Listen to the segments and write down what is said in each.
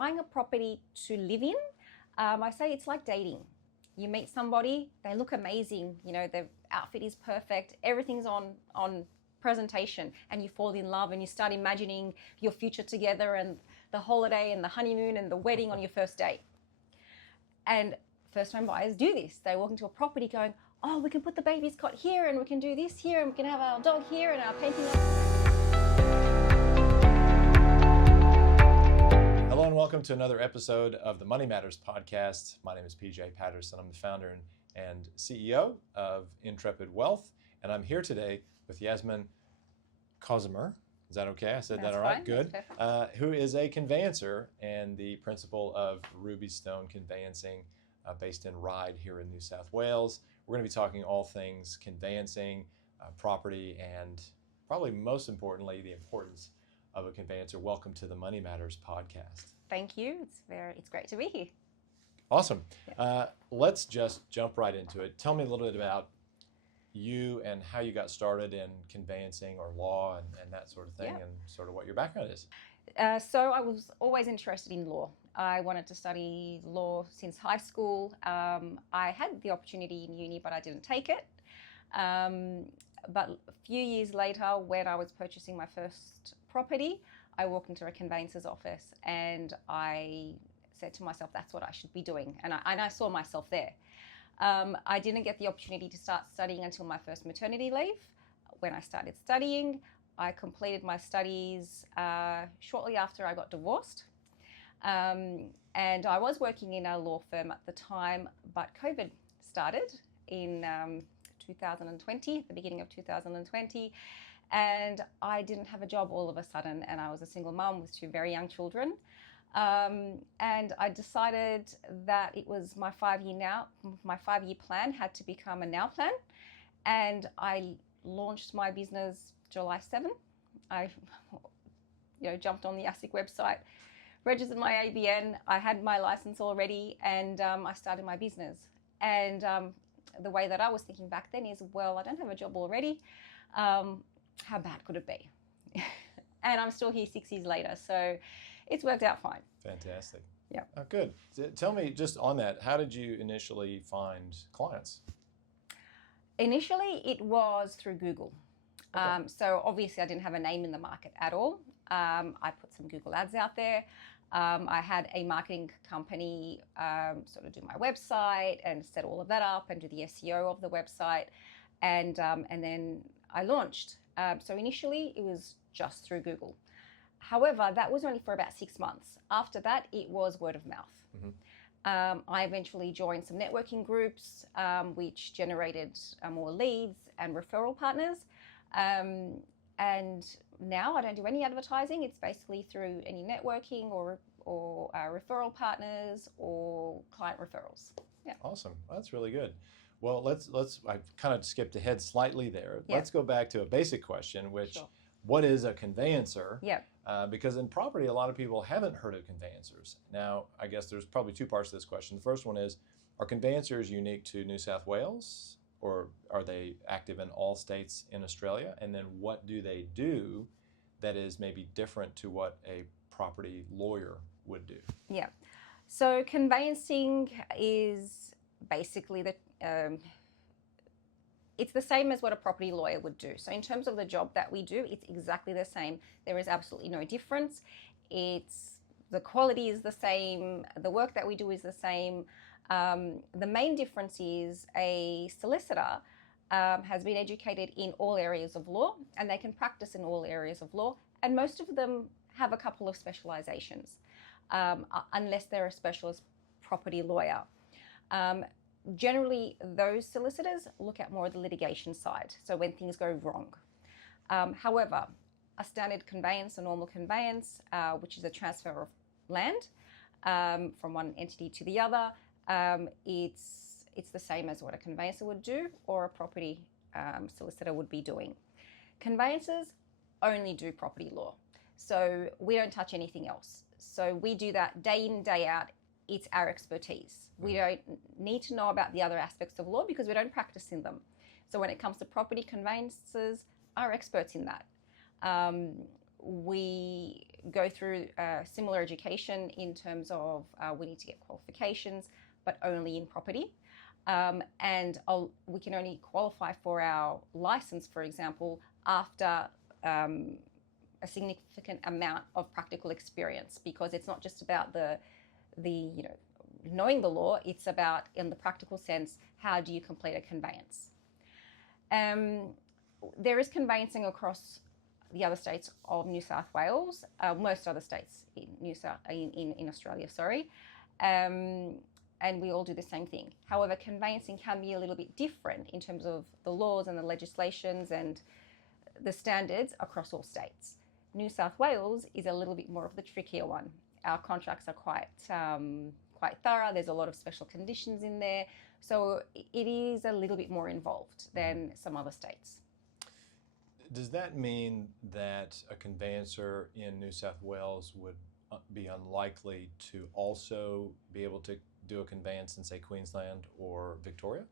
buying a property to live in, I say it's like dating. You meet somebody, they look amazing, their outfit is perfect, everything's on presentation, and you fall in love and you start imagining your future together and the holiday and the honeymoon and the wedding on your first date. And first-time buyers do this. They walk into a property going, oh, we can put the baby's cot here and we can do this here and we can have our dog here and our painting. Hello and welcome to another episode of the Money Matters podcast. My name is PJ Patterson. I'm the founder and CEO of Intrepid Wealth, and I'm here today with Yasmin Koseomur. Is that okay? I said that all right? Fine. Good. Who is a conveyancer and the principal of Rubistone Conveyancing based in Ryde here in New South Wales. We're going to be talking all things conveyancing, property, and probably most importantly, the importance of a conveyancer. Welcome to the Money Matters podcast. Thank you. It's great to be here. Awesome. Yeah. Let's just jump right into it. Tell me a little bit about you and how you got started in conveyancing or law and that sort of thing, and sort of what your background is. So I was always interested in law. I wanted to study law since high school. I had the opportunity in uni, but I didn't take it. But a few years later, when I was purchasing my first property, I walked into a conveyancer's office and I said to myself, that's what I should be doing. And I saw myself there. I didn't get the opportunity to start studying until my first maternity leave. When I started studying, I completed my studies shortly after I got divorced. And I was working in a law firm at the time, but COVID started in 2020, at the beginning of 2020, and I didn't have a job all of a sudden, and I was a single mum with two very young children. And I decided that it was my 5-year plan had to become a now plan, and I launched my business July 7. I jumped on the ASIC website, registered my ABN, I had my license already, and I started my business. And the way that I was thinking back then is, well, I don't have a job already. How bad could it be? And I'm still here 6 years later, so it's worked out fine. Fantastic. Yeah. Oh, good. Tell me just on that, how did you initially find clients? Initially, it was through Google. Okay. So obviously, I didn't have a name in the market at all. I put some Google ads out there. I had a marketing company sort of do my website and set all of that up and do the SEO of the website. And then I launched. So initially, it was just through Google. However, that was only for about 6 months. After that, it was word of mouth. Mm-hmm. I eventually joined some networking groups, which generated more leads and referral partners. And now I don't do any advertising. It's basically through any networking or referral partners or client referrals. Yeah. Awesome. That's really good. Well, let's. I've kind of skipped ahead slightly there. Yeah. Let's go back to a basic question, which, Sure. What is a conveyancer? Yeah. Because in property, a lot of people haven't heard of conveyancers. Now, I guess there's probably two parts to this question. The first one is, are conveyancers unique to New South Wales, or are they active in all states in Australia? And then what do they do that is maybe different to what a property lawyer would do? Yeah. So conveyancing is basically it's the same as what a property lawyer would do. So in terms of the job that we do, it's exactly the same. There is absolutely no difference. The quality is the same. The work that we do is the same. The main difference is a solicitor has been educated in all areas of law, and they can practice in all areas of law. And most of them have a couple of specializations, unless they're a specialist property lawyer. Generally, those solicitors look at more of the litigation side, so when things go wrong. However, a standard conveyance, a normal conveyance, which is a transfer of land from one entity to the other, it's the same as what a conveyancer would do or a property solicitor would be doing. Conveyancers only do property law, so we don't touch anything else. So we do that day in, day out. It's our expertise. We don't need to know about the other aspects of law because we don't practice in them. So when it comes to property, conveyancers are experts in that. We go through similar education in terms of we need to get qualifications, but only in property. And we can only qualify for our license, for example, after a significant amount of practical experience, because it's not just about the knowing the law, it's about, in the practical sense, how do you complete a conveyance. There is conveyancing across the other states of New South Wales, most other states in Australia, sorry. And we all do the same thing. However, conveyancing can be a little bit different in terms of the laws and the legislations and the standards across all states. New South Wales is a little bit more of the trickier one. Our contracts are quite thorough. There's a lot of special conditions in there. So it is a little bit more involved than some other states. Does that mean that a conveyancer in New South Wales would be unlikely to also be able to do a conveyance in, say, Queensland or Victoria?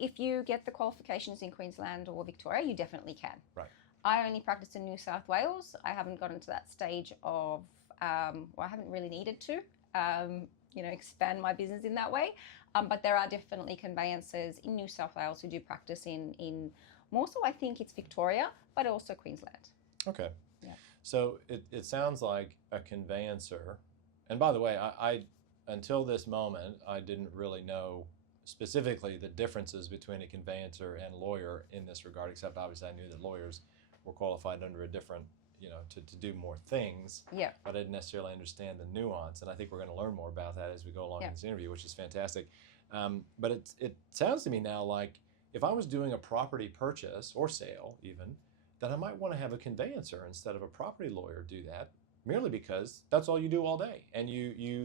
If you get the qualifications in Queensland or Victoria, you definitely can. Right. I only practice in New South Wales. I haven't gotten to that stage of, I haven't really needed to, expand my business in that way. But there are definitely conveyancers in New South Wales who do practice in more so, I think it's Victoria, but also Queensland. Okay. Yeah. So it sounds like a conveyancer, and by the way, I until this moment, I didn't really know specifically the differences between a conveyancer and lawyer in this regard, except obviously I knew that lawyers were qualified under a different, to do more things. Yeah. But I didn't necessarily understand the nuance, and I think we're going to learn more about that as we go along in this interview, which is fantastic. But it sounds to me now like if I was doing a property purchase or sale even, then I might want to have a conveyancer instead of a property lawyer do that, merely because that's all you do all day, and you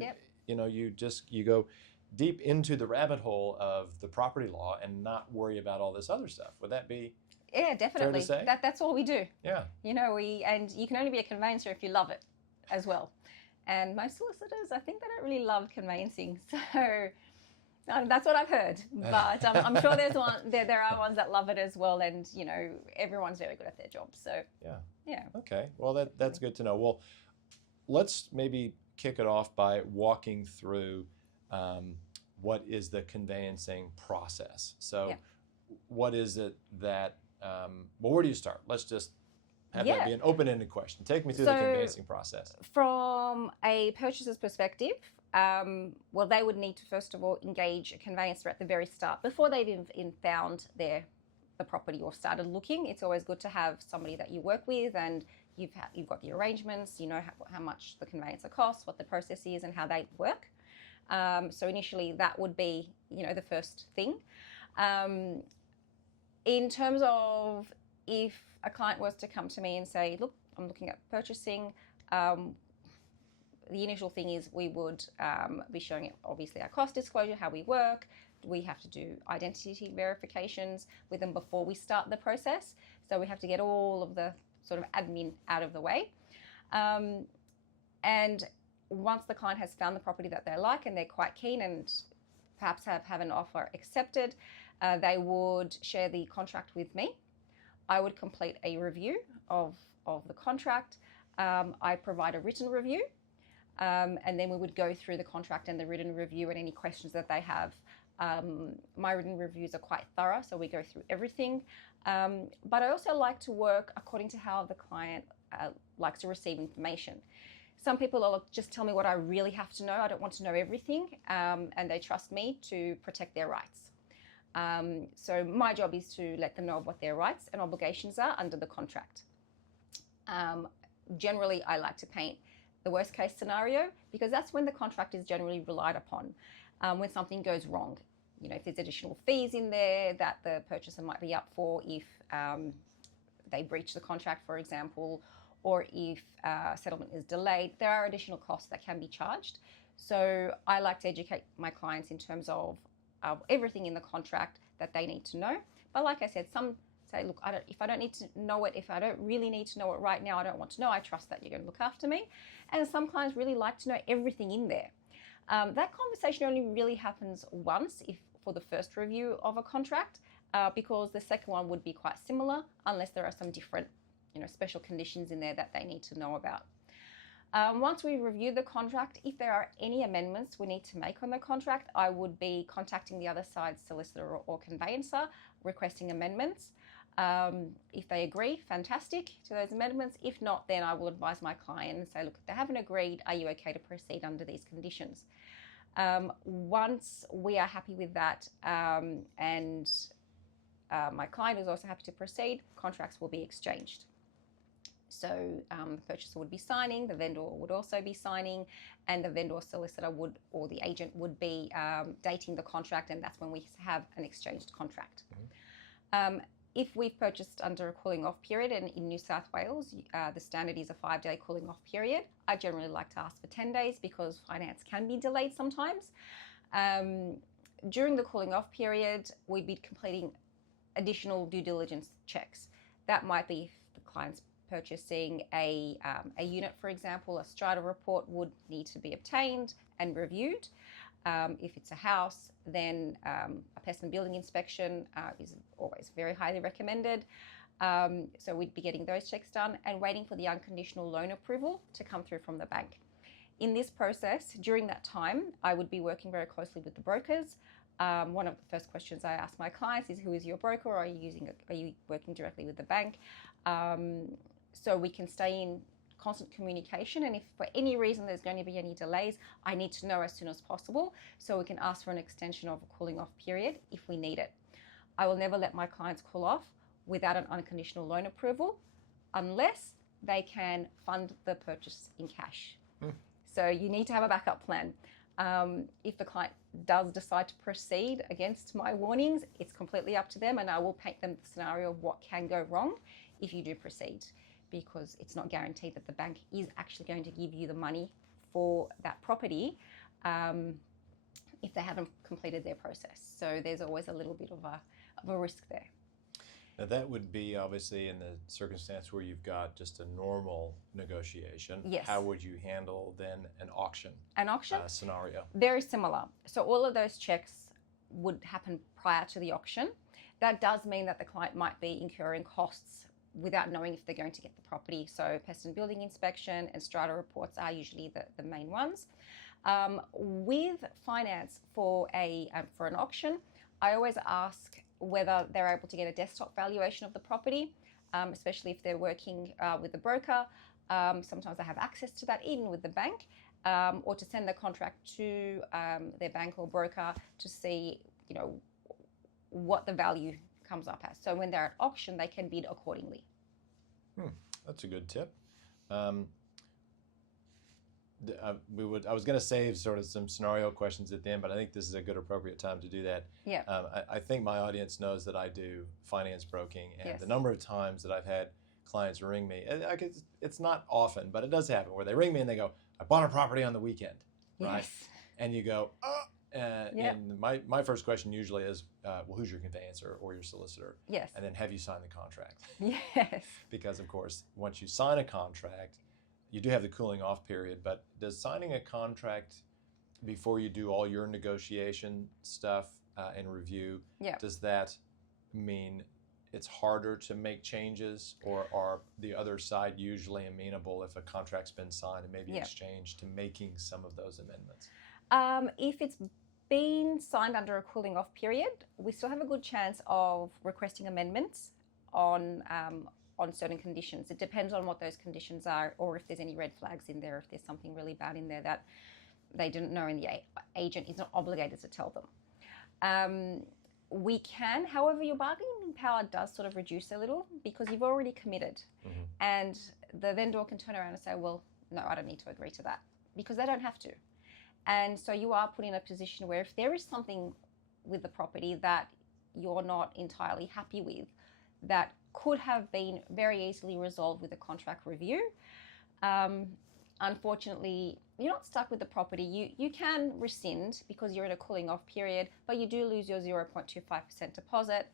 go deep into the rabbit hole of the property law and not worry about all this other stuff. Would that be Yeah, definitely. fair to say? That's all we do. Yeah. And you can only be a conveyancer if you love it as well. And most solicitors, I think they don't really love conveyancing. So that's what I've heard. But I'm sure there are ones that love it as well. And, everyone's very good at their job. So, yeah. Okay. Well, that's good to know. Well, let's maybe kick it off by walking through what is the conveyancing process. So what is it that, where do you start? Let's just have that be an open-ended question. Take me through the conveyancing process. From a purchaser's perspective, they would need to first of all engage a conveyancer at the very start before they've even found the property or started looking. It's always good to have somebody that you work with and you've got the arrangements, you know how much the conveyancer costs, what the process is and how they work. So initially that would be, the first thing. In terms of if a client was to come to me and say, look, I'm looking at purchasing, the initial thing is we would be showing it, obviously, our cost disclosure, how we work. We have to do identity verifications with them before we start the process. So we have to get all of the sort of admin out of the way. And once the client has found the property that they like and they're quite keen and perhaps have an offer accepted, they would share the contract with me. I would complete a review of the contract. I provide a written review, and then we would go through the contract and the written review and any questions that they have. My written reviews are quite thorough, so we go through everything. But I also like to work according to how the client likes to receive information. Some people will just tell me what I really have to know. I don't want to know everything, and they trust me to protect their rights. So my job is to let them know what their rights and obligations are under the contract. Generally, I like to paint the worst case scenario because that's when the contract is generally relied upon. When something goes wrong, if there's additional fees in there that the purchaser might be up for if they breach the contract, for example, or if settlement is delayed, there are additional costs that can be charged. So I like to educate my clients in terms of everything in the contract that they need to know. But like I said, some say, look, if I don't need to know it, if I don't really need to know it right now, I don't want to know. I trust that you're going to look after me. And some clients really like to know everything in there. That conversation only really happens once for the first review of a contract, because the second one would be quite similar unless there are some different special conditions in there that they need to know about. Once we review the contract, if there are any amendments we need to make on the contract, I would be contacting the other side's solicitor or conveyancer requesting amendments. If they agree, fantastic, to those amendments. If not, then I will advise my client and say, look, if they haven't agreed, are you okay to proceed under these conditions? Once we are happy with that and my client is also happy to proceed, contracts will be exchanged. So the purchaser would be signing, the vendor would also be signing, and the vendor solicitor would, or the agent would be dating the contract, and that's when we have an exchanged contract. Mm-hmm. If we've purchased under a cooling off period, and in New South Wales, the standard is a 5-day cooling off period, I generally like to ask for 10 days because finance can be delayed sometimes. During the cooling off period, we'd be completing additional due diligence checks. That might be if the client's purchasing a unit, for example, a strata report would need to be obtained and reviewed. If it's a house, then a pest and building inspection is always very highly recommended. So we'd be getting those checks done and waiting for the unconditional loan approval to come through from the bank. In this process, during that time, I would be working very closely with the brokers. One of the first questions I ask my clients is, who is your broker? Or are you working directly with the bank? So we can stay in constant communication, and if for any reason there's going to be any delays, I need to know as soon as possible so we can ask for an extension of a cooling off period if we need it. I will never let my clients cool off without an unconditional loan approval unless they can fund the purchase in cash. So you need to have a backup plan. If the client does decide to proceed against my warnings, it's completely up to them, and I will paint them the scenario of what can go wrong if you do proceed, because it's not guaranteed that the bank is actually going to give you the money for that property if they haven't completed their process. So there's always a little bit of a risk there. Now that would be obviously in the circumstance where you've got just a normal negotiation. Yes. How would you handle then an auction? An auction? Scenario. Very similar. So all of those checks would happen prior to the auction. That does mean that the client might be incurring costs without knowing if they're going to get the property. So pest and building inspection and strata reports are usually the main ones. With finance for an auction, I always ask whether they're able to get a desktop valuation of the property, especially if they're working with a broker. Sometimes they have access to that, even with the bank, or to send the contract to their bank or broker to see, what the value comes up as. So when they're at auction, they can bid accordingly. That's a good tip. I was going to save sort of some scenario questions at the end, but I think this is a good appropriate time to do that. Yeah. I think my audience knows that I do finance broking, and Yes. the number of times that I've had clients ring me, and it's not often, but it does happen, where they ring me and they go, I bought a property on the weekend, right? Yes. And you go, oh. Yep. And my first question usually is, well, who's your conveyancer or your solicitor? Yes. And then, have you signed the contract? Yes. Because, of course, once you sign a contract, you do have the cooling off period, but does signing a contract before you do all your negotiation stuff and review, does that mean it's harder to make changes, or are the other side usually amenable if a contract's been signed and maybe exchanged to making some of those amendments? If it's been signed under a cooling off period, we still have a good chance of requesting amendments on certain conditions. It depends on what those conditions are, or if there's any red flags in there, if there's something really bad in there that they didn't know and the agent is not obligated to tell them. We can, however, your bargaining power does sort of reduce a little because you've already committed. Mm-hmm. And the vendor can turn around and say, well, no, I don't need to agree to that, because they don't have to. And so you are put in a position where if there is something with the property that you're not entirely happy with, that could have been very easily resolved with a contract review, unfortunately, you're not stuck with the property. You can rescind because you're in a cooling off period, but you do lose your 0.25% deposit.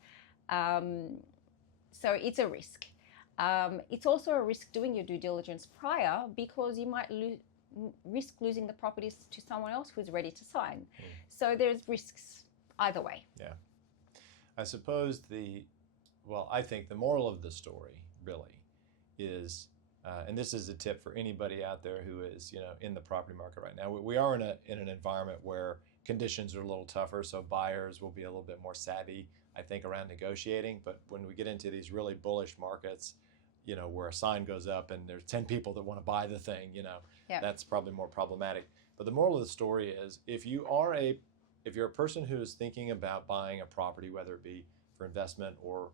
So it's a risk. It's also a risk doing your due diligence prior, because you might risk losing the properties to someone else who's ready to sign. So there's risks either way. Yeah. I suppose I think the moral of the story really is and this is a tip for anybody out there who is, in the property market right now. We are in an environment where conditions are a little tougher, so buyers will be a little bit more savvy, I think, around negotiating. But when we get into these really bullish markets, where a sign goes up and there's 10 people that want to buy the thing, that's probably more problematic. But the moral of the story is, if you're a person who is thinking about buying a property, whether it be for investment or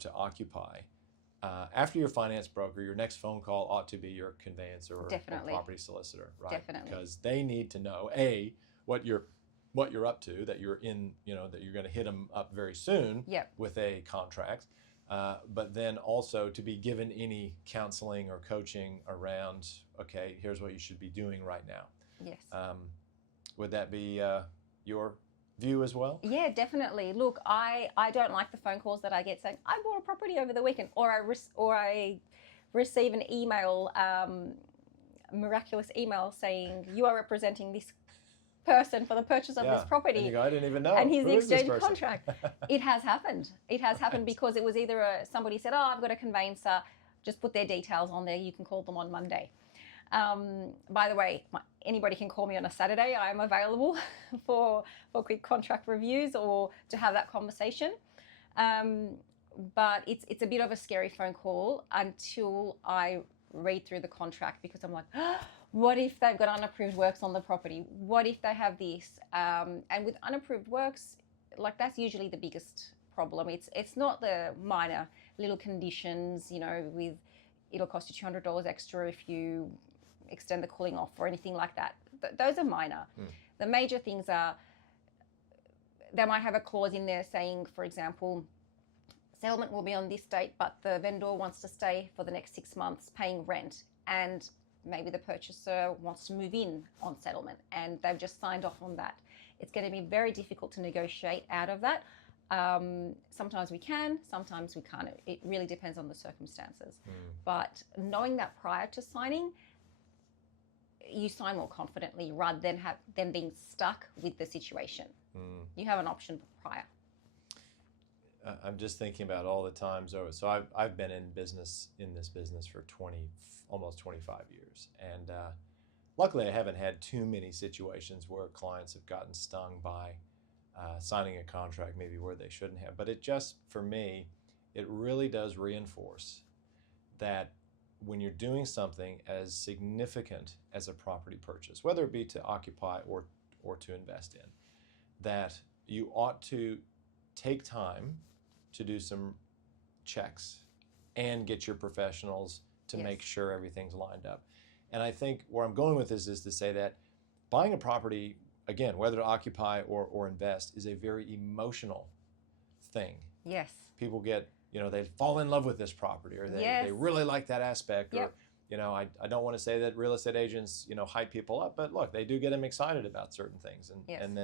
to occupy, after your finance broker, your next phone call ought to be your conveyancer or property solicitor, right? Definitely. Because they need to know, what you're up to, that you're in, that you're going to hit them up very soon with a contract. But then also to be given any counseling or coaching around, okay, here's what you should be doing right now. Yes. Would that be your view as well? Yeah, definitely. Look, I don't like the phone calls that I get saying, I bought a property over the weekend, or I receive an email, miraculous email saying, you are representing this person for the purchase of this property. And you go, I didn't even know. And he's the exchange contract. It has happened. It has happened because it was either somebody said, I've got a conveyancer, just put their details on there. You can call them on Monday. By the way, anybody can call me on a Saturday. I'm available for quick contract reviews or to have that conversation. But it's a bit of a scary phone call until I read through the contract, because I'm like, what if they've got unapproved works on the property? What if they have this? And with unapproved works, like, that's usually the biggest problem. It's not the minor little conditions, with it'll cost you $200 extra if you extend the cooling off or anything like that. Those are minor. The major things are, they might have a clause in there saying, for example, settlement will be on this date, but the vendor wants to stay for the next 6 months paying rent, and maybe the purchaser wants to move in on settlement and they've just signed off on that. It's going to be very difficult to negotiate out of that. Sometimes we can, sometimes we can't. It really depends on the circumstances. But knowing that prior to signing, you sign more confidently rather than being stuck with the situation. You have an option prior. I'm just thinking about all the times. So I've been in this business for almost 25 years, and luckily I haven't had too many situations where clients have gotten stung by signing a contract maybe where they shouldn't have. But for me, it really does reinforce that when you're doing something as significant as a property purchase, whether it be to occupy or to invest in, that you ought to take time to do some checks and get your professionals to make sure everything's lined up. And I think where I'm going with this is to say that buying a property, again, whether to occupy or invest, is a very emotional thing. Yes. People get, they fall in love with this property, or they really like that aspect. Or, I don't want to say that real estate agents, hype people up, but look, they do get them excited about certain things. And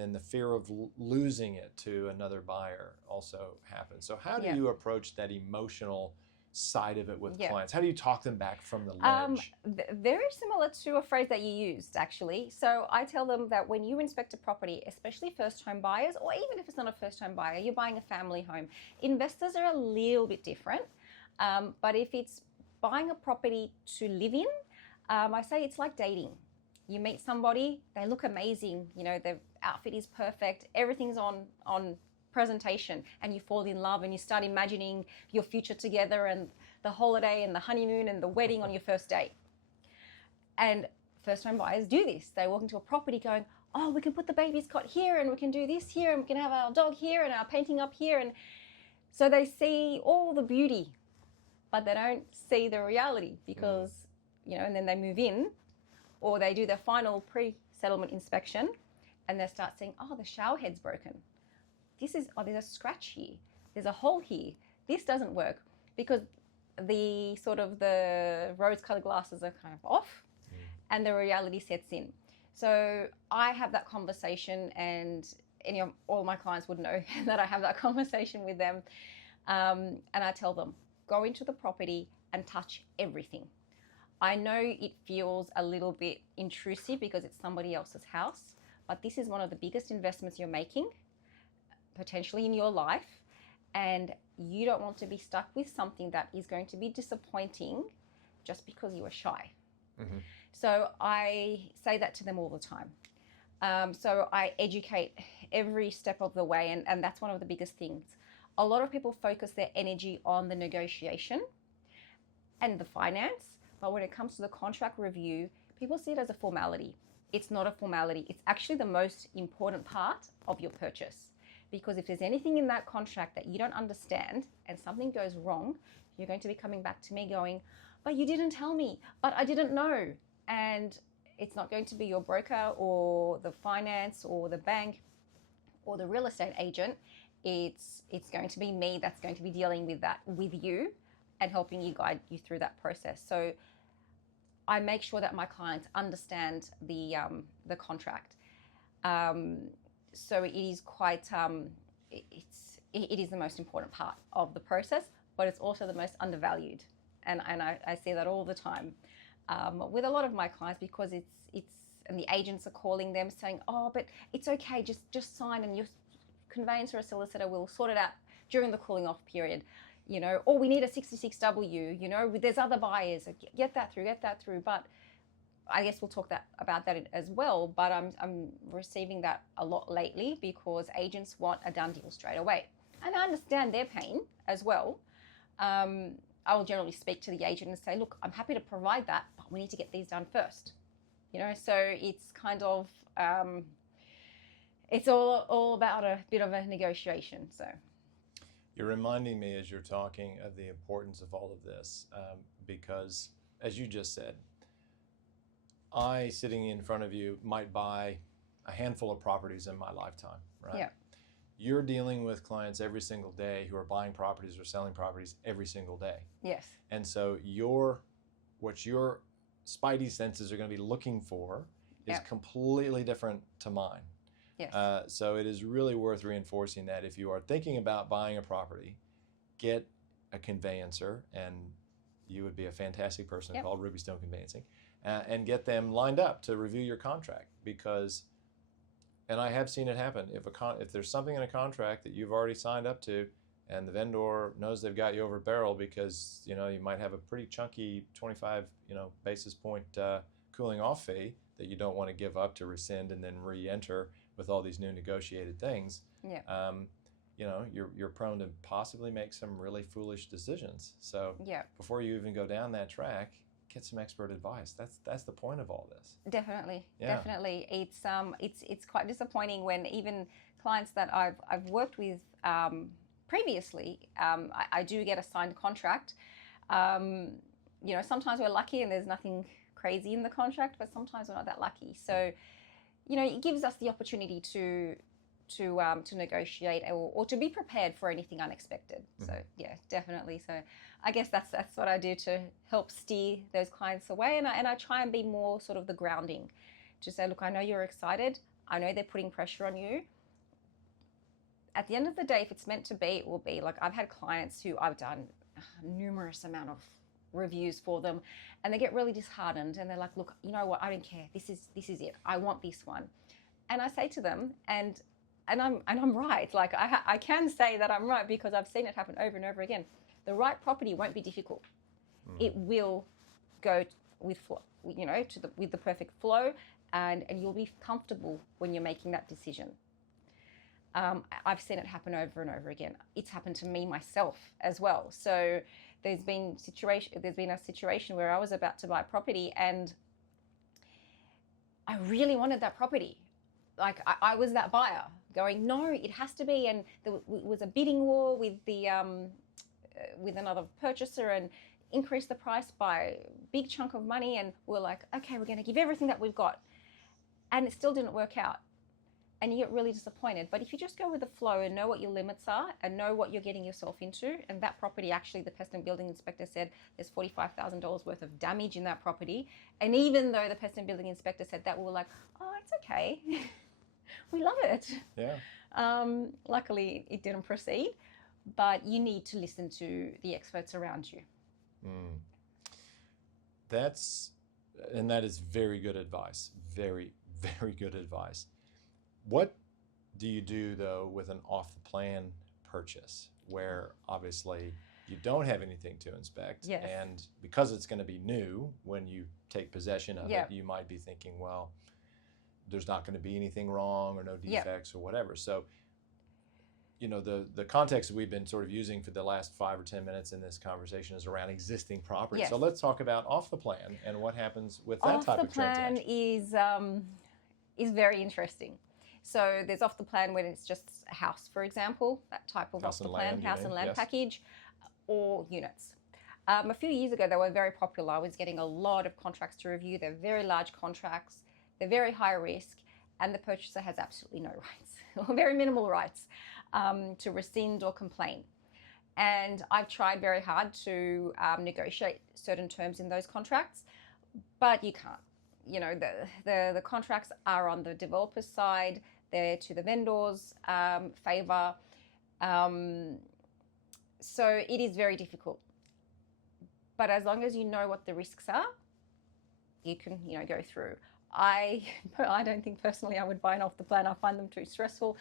then the fear of losing it to another buyer also happens. So how do you approach that emotional side of it with clients? How do you talk them back from the ledge? Very similar to a phrase that you used, actually. So I tell them that when you inspect a property, especially first home buyers, or even if it's not a first home buyer, you're buying a family home. Investors are a little bit different. But if it's buying a property to live in, I say it's like dating. You meet somebody, they look amazing, their outfit is perfect, everything's on presentation, and you fall in love and you start imagining your future together and the holiday and the honeymoon and the wedding on your first date. And first home buyers do this. They walk into a property going, oh, we can put the baby's cot here, and we can do this here, and we can have our dog here and our painting up here. And so they see all the beauty, but they don't see the reality because, and then they move in, or they do their final pre-settlement inspection and they start saying, oh, the shower head's broken. There's a scratch here. There's a hole here. This doesn't work, because the rose-colored glasses are kind of off and the reality sets in. So I have that conversation, and all my clients would know that I have that conversation with them. And I tell them, go into the property and touch everything. I know it feels a little bit intrusive because it's somebody else's house, but this is one of the biggest investments you're making, potentially in your life, and you don't want to be stuck with something that is going to be disappointing just because you are shy. Mm-hmm. So I say that to them all the time. So I educate every step of the way, and that's one of the biggest things. A lot of people focus their energy on the negotiation and the finance, but when it comes to the contract review, people see it as a formality. It's not a formality. It's actually the most important part of your purchase. Because if there's anything in that contract that you don't understand and something goes wrong, you're going to be coming back to me going, but you didn't tell me, but I didn't know. And it's not going to be your broker or the finance or the bank or the real estate agent. It's going to be me that's going to be dealing with that with you and helping you, guide you through that process. So I make sure that my clients understand the contract. So it is quite, it is the most important part of the process, but it's also the most undervalued. And I see that all the time with a lot of my clients, because and the agents are calling them saying, oh, but it's okay, just sign and your conveyancer or solicitor will sort it out during the cooling off period, or we need a 66W, there's other buyers, get that through. But I guess we'll talk about that as well, but I'm receiving that a lot lately because agents want a done deal straight away. And I understand their pain as well. I will generally speak to the agent and say, look, I'm happy to provide that, but we need to get these done first. So it's kind of, it's all about a bit of a negotiation. So you're reminding me as you're talking of the importance of all of this, because as you just said, I, sitting in front of you, might buy a handful of properties in my lifetime, right? Yeah. You're dealing with clients every single day who are buying properties or selling properties every single day. Yes. And so what your spidey senses are going to be looking for is completely different to mine. Yes. So it is really worth reinforcing that if you are thinking about buying a property, get a conveyancer, and you would be a fantastic person called Rubistone Conveyancing, and get them lined up to review your contract. Because, and I have seen it happen, if there's something in a contract that you've already signed up to and the vendor knows they've got you over barrel because you might have a pretty chunky 25 basis point cooling off fee that you don't want to give up to rescind and then re-enter with all these new negotiated things. You're prone to possibly make some really foolish decisions. So before you even go down that track, get some expert advice. That's the point of all this. Definitely. It's quite disappointing when even clients that I've worked with previously, I do get a signed contract. Sometimes we're lucky and there's nothing crazy in the contract, but sometimes we're not that lucky. So, it gives us the opportunity to negotiate or to be prepared for anything unexpected. Mm-hmm. So yeah, definitely. So I guess that's what I do to help steer those clients away, and I try and be more sort of the grounding, to say, look, I know you're excited. I know they're putting pressure on you. At the end of the day, if it's meant to be, it will be. Like, I've had clients who I've done numerous amount of reviews for them, and they get really disheartened, and they're like, look, you know what, I don't care. This is it. I want this one. And I say to them, and I'm right. Like, I can say that I'm right because I've seen it happen over and over again. The right property won't be difficult. It will go with with the perfect flow, and you'll be comfortable when you're making that decision. I've seen it happen over and over again. It's happened to me myself as well. So there's been a situation where I was about to buy a property and I really wanted that property. Like, I was that buyer going, no, it has to be. And there was a bidding war with with another purchaser and increased the price by a big chunk of money. And we're like, okay, we're going to give everything that we've got. And it still didn't work out. And you get really disappointed. But if you just go with the flow and know what your limits are and know what you're getting yourself into, and that property, actually, the pest and building inspector said there's $45,000 worth of damage in that property. And even though the pest and building inspector said that, we were like, oh, it's okay. We love it. Yeah. Luckily, it didn't proceed. But you need to listen to the experts around you. That is very good advice. Very, very good advice. What do you do, though, with an off-the-plan purchase where obviously you don't have anything to inspect. Yes. And because it's going to be new, when you take possession of Yep. it, you might be thinking, well, there's not going to be anything wrong or no defects or whatever. So, you know, the context that we've been sort of using for the last 5 or 10 minutes in this conversation is around existing property. Yes. So let's talk about off the plan and what happens with that Off type the of plan transaction. is very interesting. So there's off the plan when it's just a house, for example, that type of House off the and plan, land, you house mean? and land Yes. package, or units. A few years ago, they were very popular. I was getting a lot of contracts to review. They're very large contracts. They're very high risk, and the purchaser has absolutely no rights, or very minimal rights to rescind or complain. And I've tried very hard to negotiate certain terms in those contracts, but you can't. You know, the contracts are on the developer's side. They're to the vendor's favor. So it is very difficult. But as long as you know what the risks are, you can, you know, go through. I don't think personally I would buy an off the plan. I find them too stressful,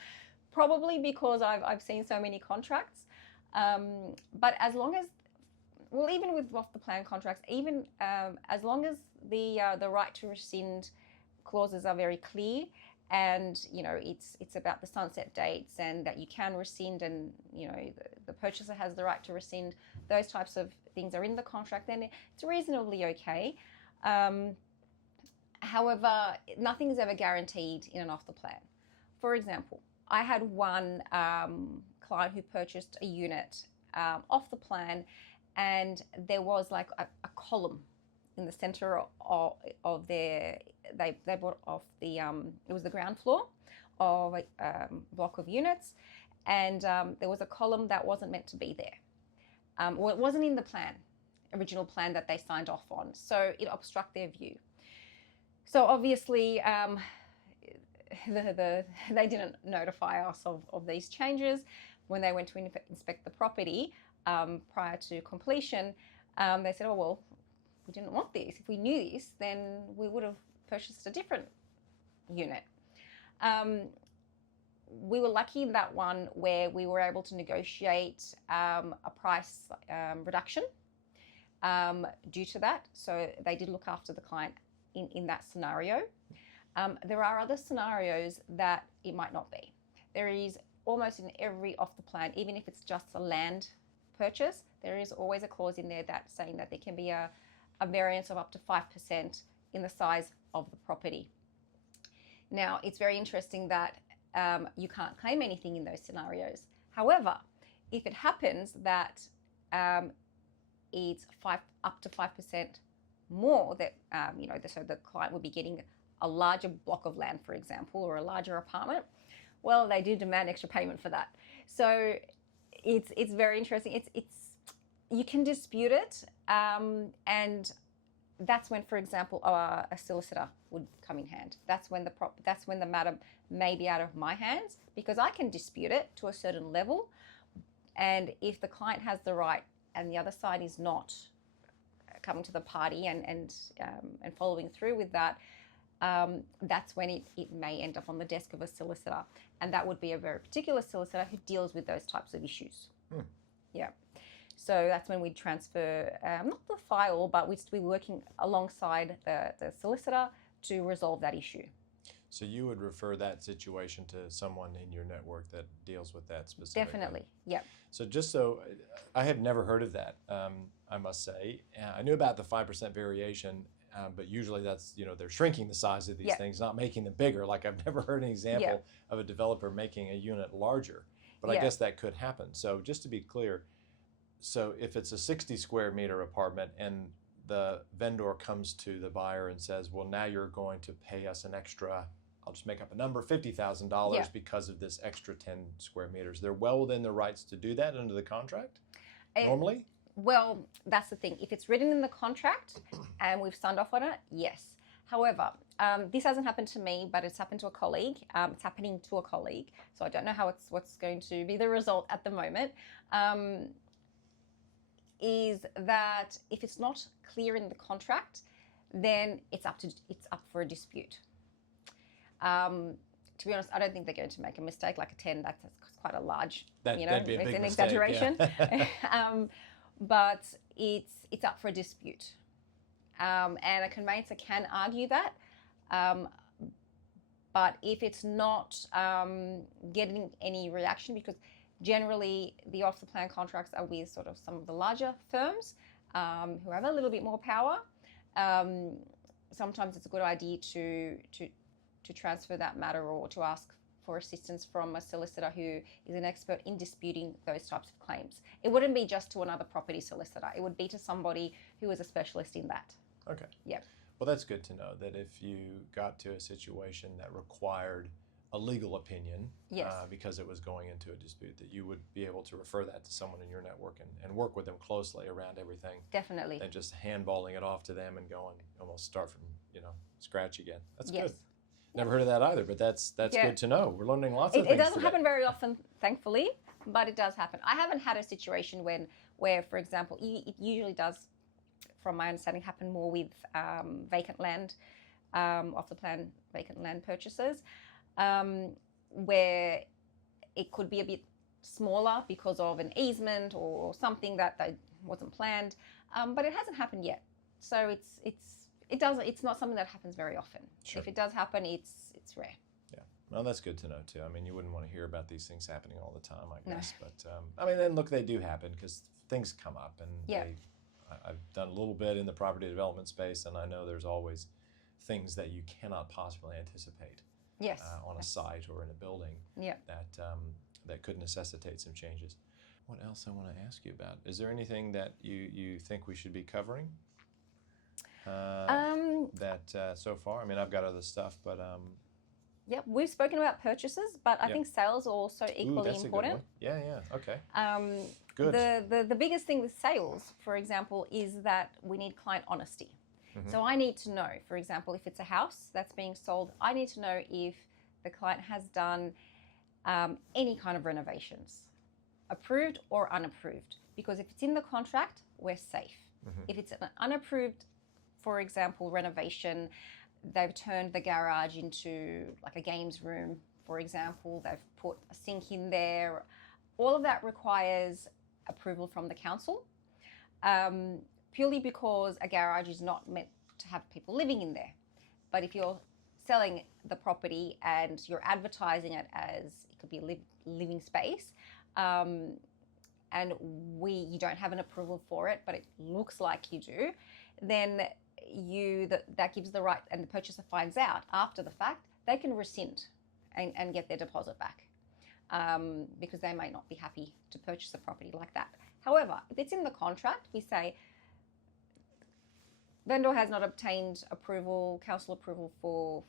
probably because I've seen so many contracts. But as long as, well, even with off the plan contracts, even as long as the right to rescind clauses are very clear, and you know it's about the sunset dates and that you can rescind, and you know the purchaser has the right to rescind, those types of things are in the contract, then it's reasonably okay. However, nothing is ever guaranteed in an off the plan. For example, I had one client who purchased a unit off the plan, and there was like a column in the center of their, they bought off the, it was the ground floor of a block of units, and there was a column that wasn't meant to be there. Well, it wasn't in the plan, original plan that they signed off on, so it obstructed their view. So obviously, they didn't notify us of these changes. When they went to inspect the property prior to completion, they said, oh, well, we didn't want this. If we knew this, then we would have purchased a different unit. We were lucky in that one where we were able to negotiate a price reduction due to that. So they did look after the client in that scenario. There are other scenarios that it might not be. There is almost in every off the plan, even if it's just a land purchase, there is always a clause in there that's saying that there can be a variance of up to 5% in the size of the property. Now, it's very interesting that you can't claim anything in those scenarios. However, if it happens that it's up to 5% more, that you know, so the client would be getting a larger block of land, for example, or a larger apartment, well, they do demand extra payment for that. So it's very interesting. It's you can dispute it, and that's when, for example, a solicitor would come in hand. That's when the matter may be out of my hands, because I can dispute it to a certain level, and if the client has the right and the other side is not coming to the party and following through with that, that's when it may end up on the desk of a solicitor, and that would be a very particular solicitor who deals with those types of issues. Yeah. So that's when we transfer, not the file, but we'd be working alongside the solicitor to resolve that issue. So you would refer that situation to someone in your network that deals with that specifically? Definitely, yep. So just so, I have never heard of that, I must say. I knew about the 5% variation, but usually that's, you know, they're shrinking the size of these things, not making them bigger. Like I've never heard an example of a developer making a unit larger, but I guess that could happen. So just to be clear, so if it's a 60 square meter apartment and the vendor comes to the buyer and says, well, now you're going to pay us an extra, I'll just make up a number, $50,000 because of this extra 10 square meters. They're well within their rights to do that under the contract, normally? Well, that's the thing. If it's written in the contract and we've signed off on it, yes. However, this hasn't happened to me, but it's happened to a colleague. It's happening to a colleague, so I don't know how what's going to be the result at the moment. Is that if it's not clear in the contract, then it's up for a dispute. to be honest, I don't think they're going to make a mistake. Like a 10, that's quite a large, That'd be a it's big an mistake, exaggeration. yeah. But it's up for dispute. And a conveyancer can argue that. But if it's not getting any reaction, because generally the off-the-plan contracts are with sort of some of the larger firms who have a little bit more power, sometimes it's a good idea to transfer that matter or to ask for assistance from a solicitor who is an expert in disputing those types of claims. It wouldn't be just to another property solicitor. It would be to somebody who is a specialist in that. Okay. Yeah. Well, that's good to know that if you got to a situation that required a legal opinion, Yes. Because it was going into a dispute, that you would be able to refer that to someone in your network and work with them closely around everything. Definitely. And just handballing it off to them and going almost start from scratch again. That's Yes. good. Never heard of that either, but that's Yeah. good to know. We're learning lots of It things doesn't today. happen very often, thankfully, but it does happen. I haven't had a situation where, for example, it usually does, from my understanding, happen more with vacant land, off-the-plan vacant land purchases, where it could be a bit smaller because of an easement or something that wasn't planned, but it hasn't happened yet. So it's not something that happens very often. Sure. If it does happen, it's rare. Yeah, well, that's good to know too. I mean, you wouldn't want to hear about these things happening all the time, I No. guess. But I mean, then look, they do happen because things come up, and Yeah. I've done a little bit in the property development space, and I know there's always things that you cannot possibly anticipate Yes. on a site or in a building Yeah. that could necessitate some changes. What else I want to ask you about? Is there anything that you think we should be covering? So far, I mean, I've got other stuff, but Yeah, we've spoken about purchases, but I Yep. think sales are also equally that's important. a good one. Yeah, okay. Good. Good. The biggest thing with sales, for example, is that we need client honesty. Mhm. So I need to know, for example, if it's a house that's being sold, I need to know if the client has done any kind of renovations, approved or unapproved. Because if it's in the contract, we're safe. Mhm. If it's an unapproved, for example, renovation, they've turned the garage into like a games room, for example, they've put a sink in there. All of that requires approval from the council, purely because a garage is not meant to have people living in there. But if you're selling the property and you're advertising it as it could be a living space, and you don't have an approval for it, but it looks like you do, then that gives the right, and the purchaser finds out after the fact, they can rescind and get their deposit back, because they may not be happy to purchase a property like that. However, if it's in the contract, we say vendor has not obtained approval, council approval for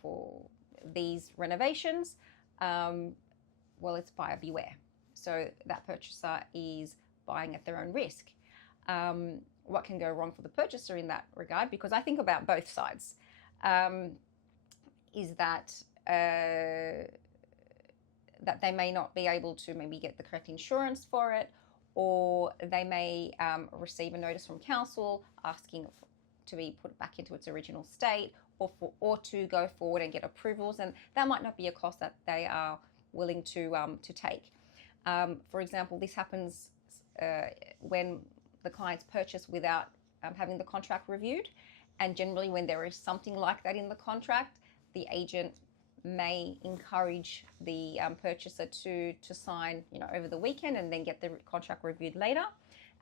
these renovations, well, it's buyer beware. So that purchaser is buying at their own risk. What can go wrong for the purchaser in that regard, because I think about both sides, is that that they may not be able to maybe get the correct insurance for it, or they may receive a notice from council asking to be put back into its original state, or to go forward and get approvals, and that might not be a cost that they are willing to take. For example, this happens when the clients purchase without having the contract reviewed, and generally when there is something like that in the contract, the agent may encourage the purchaser to sign over the weekend and then get the contract reviewed later.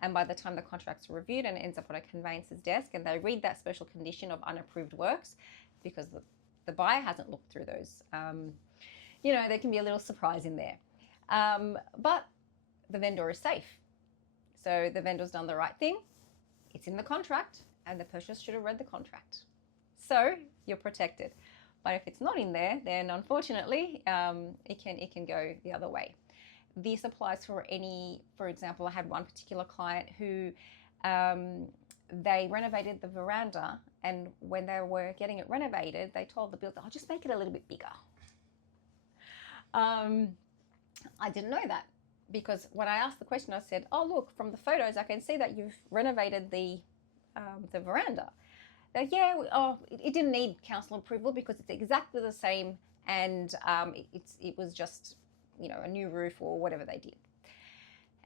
And by the time the contract's reviewed and ends up on a conveyancer's desk and they read that special condition of unapproved works, because the buyer hasn't looked through those, there can be a little surprise in there. But the vendor is safe. So the vendor's done the right thing. It's in the contract, and the purchaser should have read the contract. So you're protected. But if it's not in there, then unfortunately, it can go the other way. This applies for example, I had one particular client who they renovated the veranda, and when they were getting it renovated, they told the builder, "I'll just make it a little bit bigger." I didn't know that, because when I asked the question, I said, "Oh, look, from the photos, I can see that you've renovated the veranda." It didn't need council approval because it's exactly the same and it was just, a new roof or whatever they did.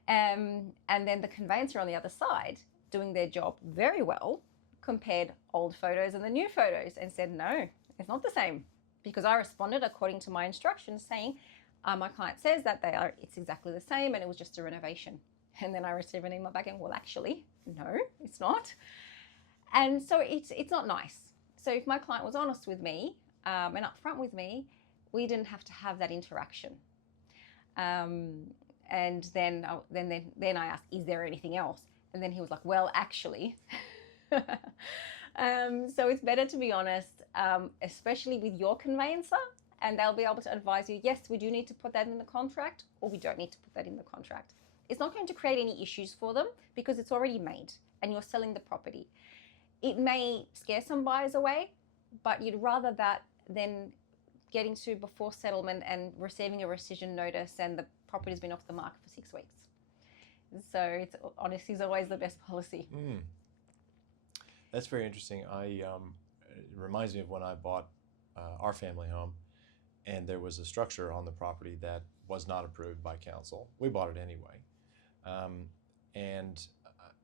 And then the conveyancer on the other side, doing their job very well, compared old photos and the new photos and said, no, it's not the same. Because I responded according to my instructions saying, my client says that it's exactly the same and it was just a renovation. And then I received an email back and, well, actually, no, it's not. And so it's not nice. So if my client was honest with me and upfront with me, we didn't have to have that interaction. And then I asked, is there anything else? And then he was like, well, actually. So it's better to be honest, especially with your conveyancer, and they'll be able to advise you, yes, we do need to put that in the contract, or we don't need to put that in the contract. It's not going to create any issues for them because it's already made and you're selling the property. It may scare some buyers away, but you'd rather that than getting to before settlement and receiving a rescission notice and the property's been off the market for 6 weeks. So honesty is always the best policy. That's very interesting. It reminds me of when I bought our family home, and there was a structure on the property that was not approved by council. We bought it anyway. And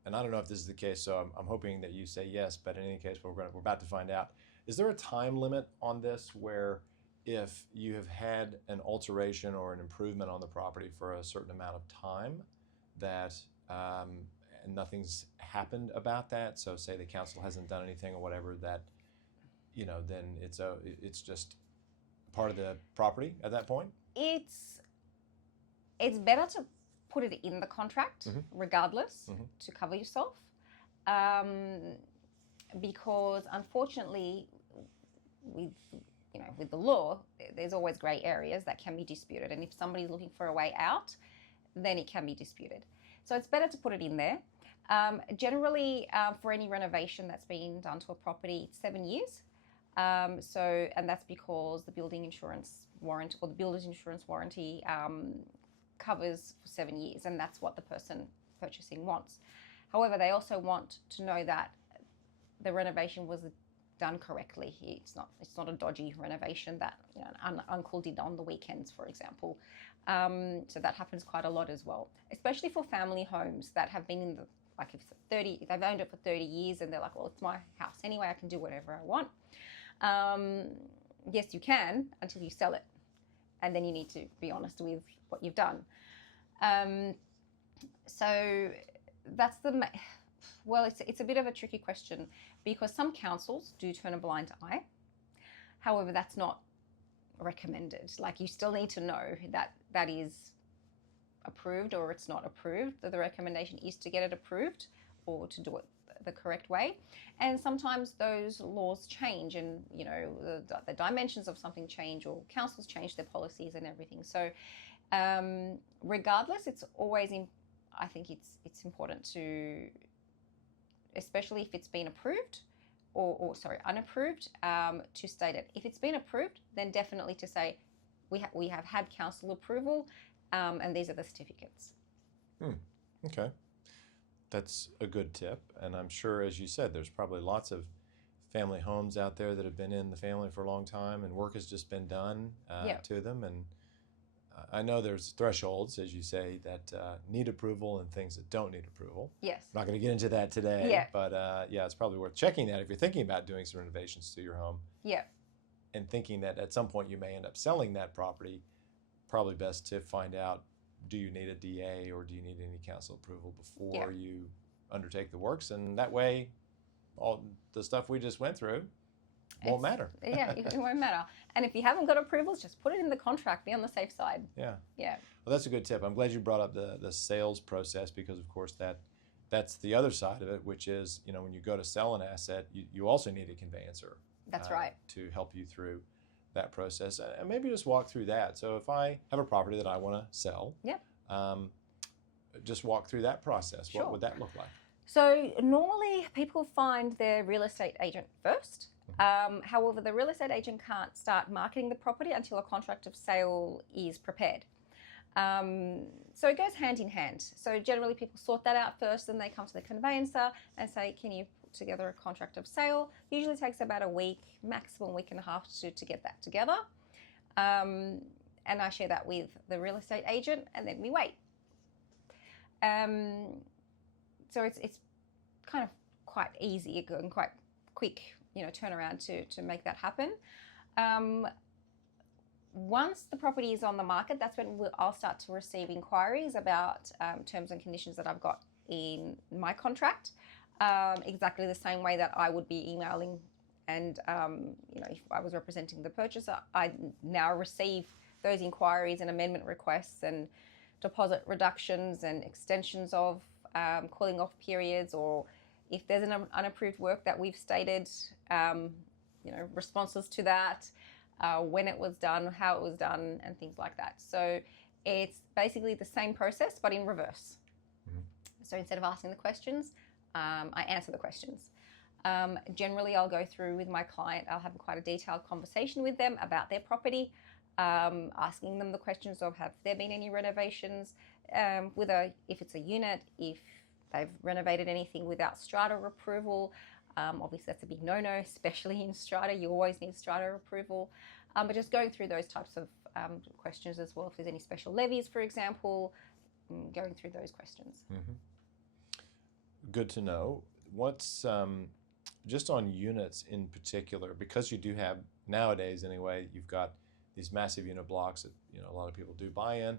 I don't know if this is the case, so I'm hoping that you say yes, but in any case, we're about to find out. Is there a time limit on this where if you have had an alteration or an improvement on the property for a certain amount of time that and nothing's happened about that, so say the council hasn't done anything or whatever, that then it's just part of the property at that point? It's better to put it in the contract regardless to cover yourself, because unfortunately with the law there's always grey areas that can be disputed, and if somebody's looking for a way out, then it can be disputed. So it's better to put it in there. Generally, for any renovation that's been done to a property, it's 7 years. And that's because the building insurance warranty or the builder's insurance warranty covers for 7 years, and that's what the person purchasing wants. However, they also want to know that the renovation was done correctly. It's not a dodgy renovation that an uncle did on the weekends, for example. So that happens quite a lot as well, especially for family homes that have been in if they've owned it for 30 years and they're like, well, it's my house anyway, I can do whatever I want. Yes, you can until you sell it, and then you need to be honest with what you've done. So that's it's a bit of a tricky question because some councils do turn a blind eye. However, that's not recommended. You still need to know that is approved or it's not approved. The recommendation is to get it approved or to do it the correct way. And sometimes those laws change, and the dimensions of something change, or councils change their policies and everything. So regardless, it's always I think it's important to, especially if it's been approved or unapproved, to state it. If it's been approved, then definitely to say we have had council approval, and these are the certificates. Okay. That's a good tip, and I'm sure, as you said, there's probably lots of family homes out there that have been in the family for a long time, and work has just been done to them. And I know there's thresholds, as you say, that need approval and things that don't need approval. Yes. I'm not going to get into that today, but it's probably worth checking that if you're thinking about doing some renovations to your home. Yeah. And thinking that at some point you may end up selling that property, probably best to find out, do you need a DA or do you need any council approval before you undertake the works? And that way, all the stuff we just went through won't matter. It won't matter. And if you haven't got approvals, just put it in the contract. Be on the safe side. Yeah. Yeah. Well, that's a good tip. I'm glad you brought up the sales process, because, of course, that's the other side of it, which is, when you go to sell an asset, you also need a conveyancer. That's right. To help you through that process, and maybe just walk through that. So if I have a property that I want to sell, just walk through that process. Sure. What would that look like? So normally people find their real estate agent first. However, the real estate agent can't start marketing the property until a contract of sale is prepared. So it goes hand in hand. So generally people sort that out first, and they come to the conveyancer and say, can you put together a contract of sale? Usually takes about a week, maximum week and a half to get that together. and I share that with the real estate agent, and then we wait. So it's kind of quite easy and quite quick, turnaround to make that happen. Once the property is on the market, that's when I'll start to receive inquiries about terms and conditions that I've got in my contract, exactly the same way that I would be emailing. And, if I was representing the purchaser, I now receive those inquiries and amendment requests and deposit reductions and extensions of cooling off periods, or if there's an unapproved work that we've stated, responses to that, when it was done, how it was done, and things like that. So it's basically the same process, but in reverse. Mm-hmm. So instead of asking the questions, I answer the questions. Generally, I'll go through with my client, I'll have quite a detailed conversation with them about their property, asking them the questions of, have there been any renovations, if it's a unit, if they've renovated anything without Strata approval. Obviously, that's a big no-no, especially in Strata. You always need Strata approval. But just going through those types of questions as well. If there's any special levies, for example, going through those questions. Mm-hmm. Good to know. What's just on units in particular, because you do have, nowadays anyway, you've got these massive unit blocks that a lot of people do buy in.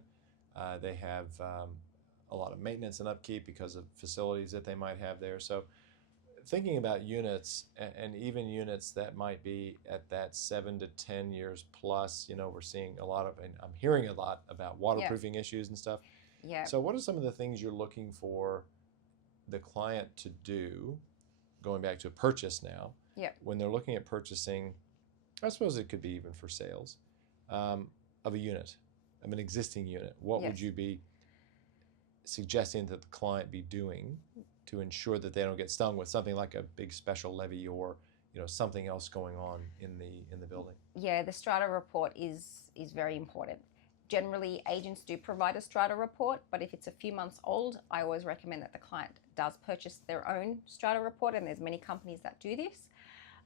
They have a lot of maintenance and upkeep because of facilities that they might have there. So thinking about units, and even units that might be at that 7 to 10 years plus, we're seeing a lot of, and I'm hearing a lot about waterproofing issues and stuff. Yeah. So what are some of the things you're looking for the client to do, going back to a purchase now, when they're looking at purchasing, I suppose it could be even for sales, of a unit, of an existing unit? What would you be suggesting that the client be doing to ensure that they don't get stung with something like a big special levy or something else going on in the building? Yeah, the Strata report is very important. Generally, agents do provide a Strata report, but if it's a few months old, I always recommend that the client does purchase their own Strata report, and there's many companies that do this.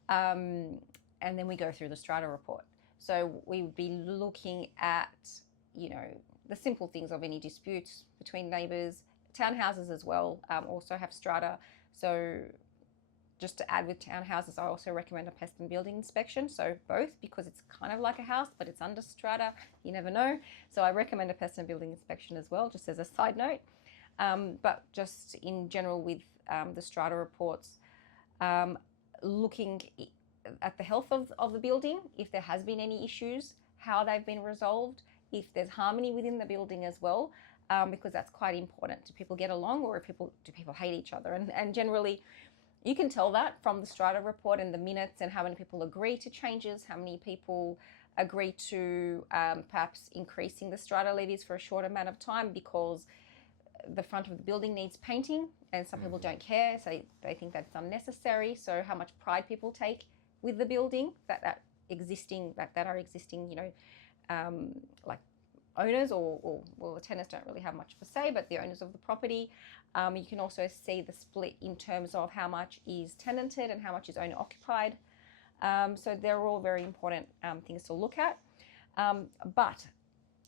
And then we go through the Strata report. So we would be looking at, the simple things of any disputes between neighbours. Townhouses as well also have Strata. So just to add with townhouses, I also recommend a pest and building inspection. So both, because it's kind of like a house, but it's under Strata. You never know. So I recommend a pest and building inspection as well, just as a side note. But just in general with the Strata reports, looking at the health of the building, if there has been any issues, how they've been resolved, if there's harmony within the building as well, because that's quite important. Do people get along, or do people hate each other? And generally, you can tell that from the Strata report and the minutes, and how many people agree to changes, how many people agree to perhaps increasing the Strata levies for a short amount of time because the front of the building needs painting, and some people don't care, so they think that's unnecessary. So how much pride people take with the building that are existing, like owners or the tenants don't really have much of a say, but the owners of the property. You can also see the split in terms of how much is tenanted and how much is owner occupied. So they're all very important things to look at. But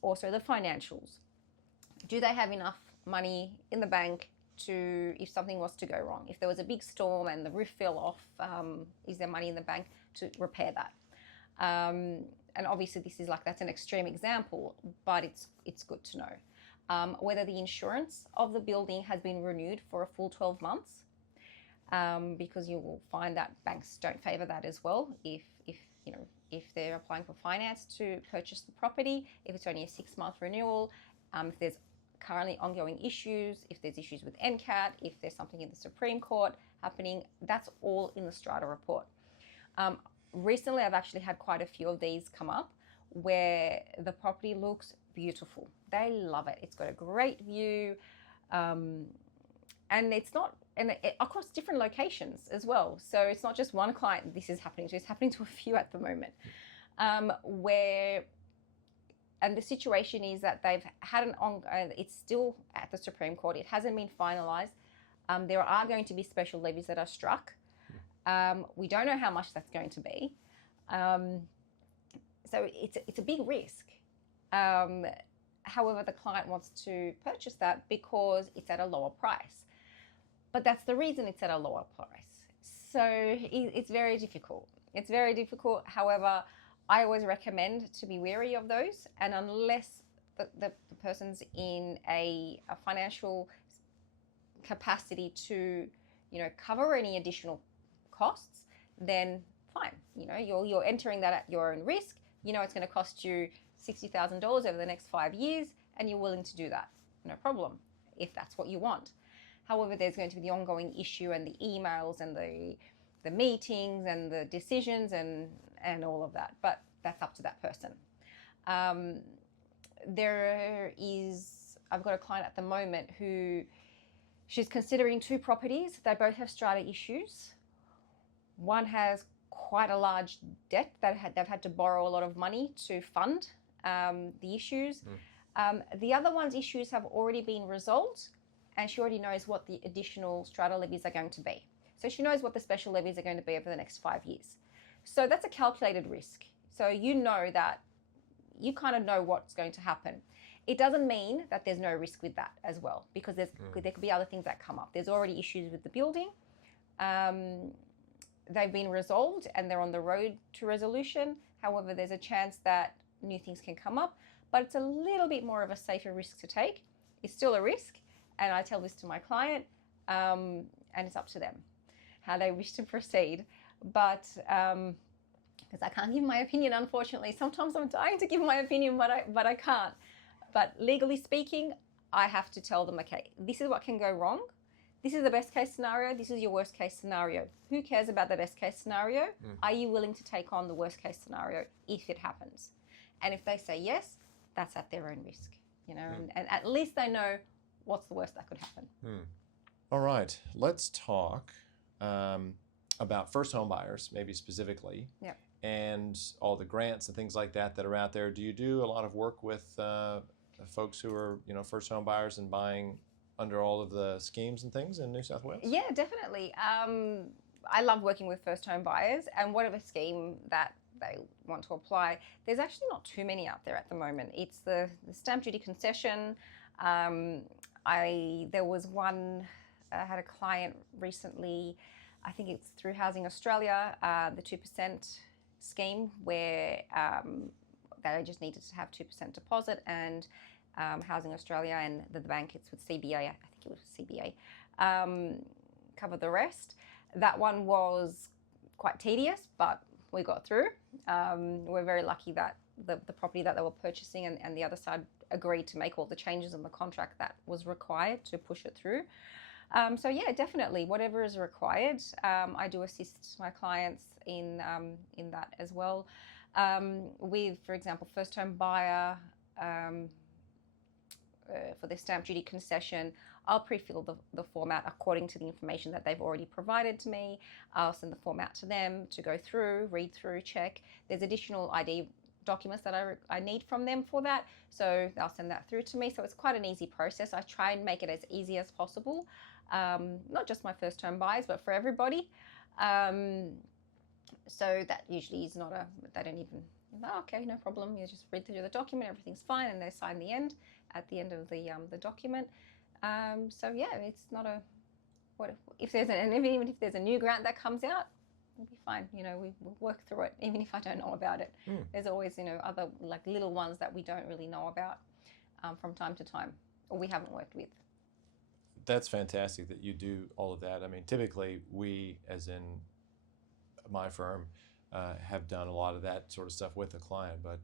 also the financials. Do they have enough money in the bank to, if something was to go wrong? If there was a big storm and the roof fell off, is there money in the bank to repair that? And obviously that's an extreme example, but it's good to know. Whether the insurance of the building has been renewed for a full 12 months, because you will find that banks don't favour that as well. If they're applying for finance to purchase the property, if it's only a 6-month renewal, if there's currently ongoing issues, if there's issues with NCAT, if there's something in the Supreme Court happening, that's all in the Strata report. Recently, I've actually had quite a few of these come up where the property looks beautiful. They love it. It's got a great view, and it's not, across different locations as well. So it's not just one client this is happening to. It's happening to a few at the moment, and the situation is that they've had it's still at the Supreme Court. It hasn't been finalised. There are going to be special levies that are struck. We don't know how much that's going to be. so it's a big risk. However, the client wants to purchase that because it's at a lower price. But that's the reason it's at a lower price. So it's very difficult. It's very difficult. However, I always recommend to be wary of those. And unless the person's in a financial capacity to, cover any additional costs, then fine. You're entering that at your own risk. It's going to cost you $60,000 over the next 5 years, and you're willing to do that. No problem, if that's what you want. However, there's going to be the ongoing issue and the emails and the meetings and the decisions and all of that. But that's up to that person. I've got a client at the moment who she's considering 2 properties. They both have strata issues. One has quite a large debt that they've had to borrow a lot of money to fund the issues. The other one's issues have already been resolved, and she already knows what the additional strata levies are going to be. So she knows what the special levies are going to be over the next 5 years. So that's a calculated risk. So that you kind of know what's going to happen. It doesn't mean that there's no risk with that as well, because there could be other things that come up. There's already issues with the building. They've been resolved and they're on the road to resolution. However, there's a chance that new things can come up, but it's a little bit more of a safer risk to take. It's still a risk, and I tell this to my client, and it's up to them how they wish to proceed. But because I can't give my opinion, unfortunately. Sometimes I'm dying to give my opinion, but I can't. But legally speaking, I have to tell them, okay, this is what can go wrong. This is the best case scenario. This is your worst case scenario. Who cares about the best case scenario? Are you willing to take on the worst case scenario if it happens? And if they say yes, that's at their own risk, and at least they know what's the worst that could happen. All right, let's talk about first home buyers, maybe specifically. Yeah. And all the grants and things like that are out there. Do you do a lot of work with folks who are, first home buyers and buying under all of the schemes and things in New South Wales? Yeah, definitely. I love working with first home buyers, and whatever scheme that they want to apply, there's actually not too many out there at the moment. It's the stamp duty concession. There was one, I had a client recently, I think it's through Housing Australia, the 2% scheme, where they just needed to have 2% deposit, and Housing Australia and the bank, it's with CBA, I think it was CBA, cover the rest. That one was quite tedious, but we got through. We're very lucky that the property that they were purchasing and the other side agreed to make all the changes in the contract that was required to push it through. So yeah, definitely, whatever is required, I do assist my clients in that as well. With, for example, first home buyer, for the stamp duty concession, I'll pre-fill the format according to the information that they've already provided to me. I'll send the format to them to go through, read through, check. There's additional ID documents that I need from them for that, so they'll send that through to me. So it's quite an easy process. I try and make it as easy as possible, not just my first home buyers, but for everybody. So that usually is not they don't even, okay, no problem. You just read through the document, everything's fine, and they sign at the end of the document. So yeah, it's not even if there's a new grant that comes out, we'll be fine. We'll work through it, even if I don't know about it. There's always, other like little ones that we don't really know about from time to time, or we haven't worked with. That's fantastic that you do all of that. I mean, typically we, as in my firm, have done a lot of that sort of stuff with the client, but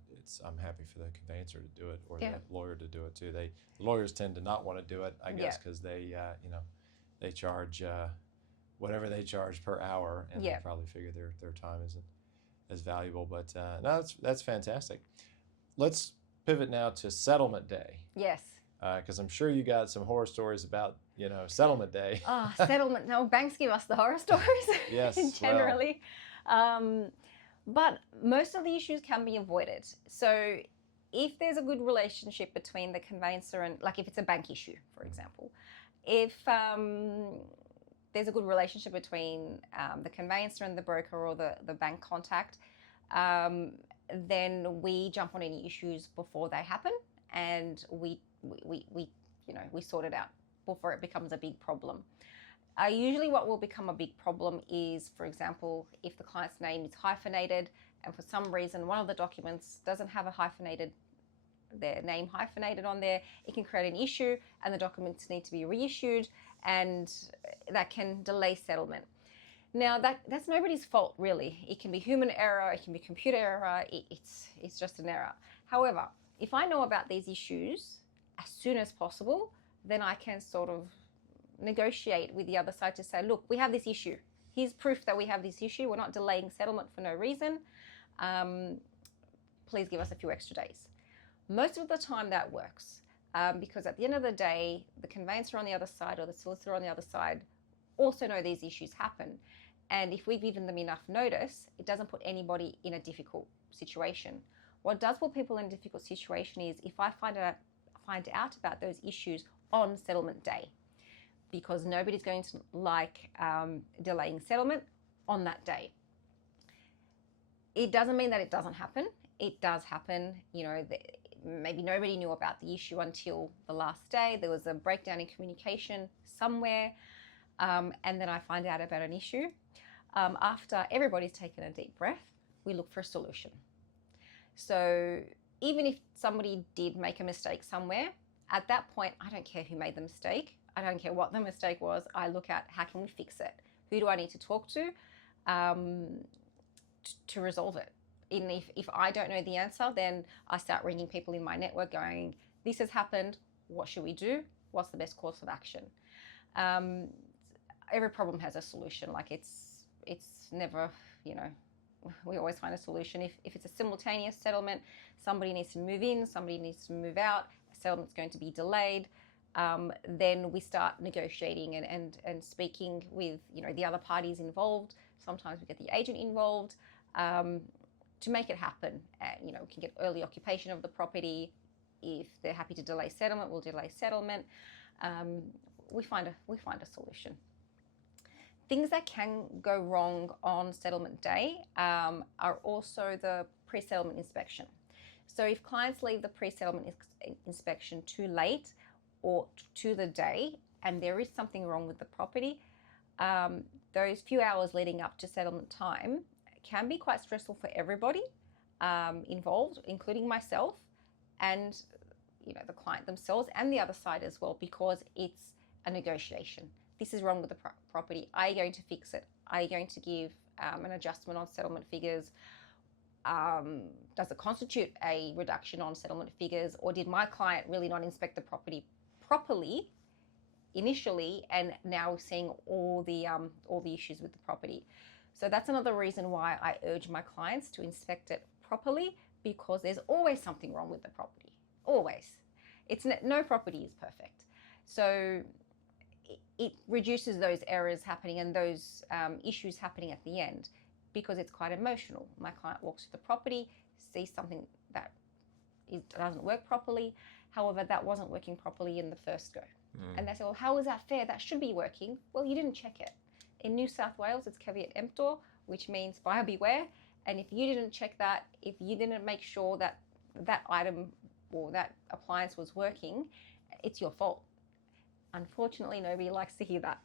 I'm happy for the conveyancer to do it, or the lawyer to do it too. Lawyers tend to not want to do it, I guess, because they they charge whatever they charge per hour, and they probably figure their time isn't as valuable. But no, that's fantastic. Let's pivot now to settlement day. Yes. Because I'm sure you got some horror stories about settlement day. Settlement. No, banks give us the horror stories. Yes, generally. Well. But most of the issues can be avoided. So if there's a good relationship between the conveyancer and, like if it's a bank issue, for example, if there's a good relationship between the conveyancer and the broker or the bank contact, then we jump on any issues before they happen, and we sort it out before it becomes a big problem. Usually what will become a big problem is, for example, if the client's name is hyphenated and for some reason one of the documents doesn't have their name hyphenated on there, it can create an issue and the documents need to be reissued, and that can delay settlement. Now, that's nobody's fault, really. It can be human error, it can be computer error, it's just an error. However, if I know about these issues as soon as possible, then I can sort of negotiate with the other side to say, look, we have this issue. Here's proof that we have this issue. We're not delaying settlement for no reason. Please give us a few extra days. Most of the time that works, because at the end of the day, the conveyancer on the other side or the solicitor on the other side also know these issues happen. And if we've given them enough notice, it doesn't put anybody in a difficult situation. What does put people in a difficult situation is if I find out about those issues on settlement day, because nobody's going to like delaying settlement on that day. It doesn't mean that it doesn't happen. It does happen. Maybe nobody knew about the issue until the last day. There was a breakdown in communication somewhere, and then I find out about an issue. After everybody's taken a deep breath, we look for a solution. So even if somebody did make a mistake somewhere, at that point, I don't care who made the mistake. I don't care what the mistake was. I look at how can we fix it? Who do I need to talk to resolve it? And if I don't know the answer, then I start ringing people in my network going, this has happened. What should we do? What's the best course of action? Every problem has a solution. Like it's never, we always find a solution. If it's a simultaneous settlement, somebody needs to move in, somebody needs to move out, a settlement's going to be delayed, then we start negotiating and speaking with, the other parties involved. Sometimes we get the agent involved to make it happen. We can get early occupation of the property. If they're happy to delay settlement, we'll delay settlement. We find a solution. Things that can go wrong on settlement day are also the pre-settlement inspection. So if clients leave the pre-settlement inspection too late or to the day and there is something wrong with the property, those few hours leading up to settlement time can be quite stressful for everybody involved, including myself and the client themselves and the other side as well, because it's a negotiation. This is wrong with the property. Are you going to fix it? Are you going to give an adjustment on settlement figures? Does it constitute a reduction on settlement figures, or did my client really not inspect the property properly initially, and now we're seeing all the issues with the property? So that's another reason why I urge my clients to inspect it properly, because there's always something wrong with the property. Always. No property is perfect. So it reduces those errors happening and those issues happening at the end, because it's quite emotional. My client walks through the property, sees something that doesn't work properly. However, that wasn't working properly in the first go. And they say, well, how is that fair? That should be working. Well, you didn't check it. In New South Wales, it's caveat emptor, which means buyer beware. And if you didn't check that, if you didn't make sure that that item or that appliance was working, it's your fault. Unfortunately, nobody likes to hear that.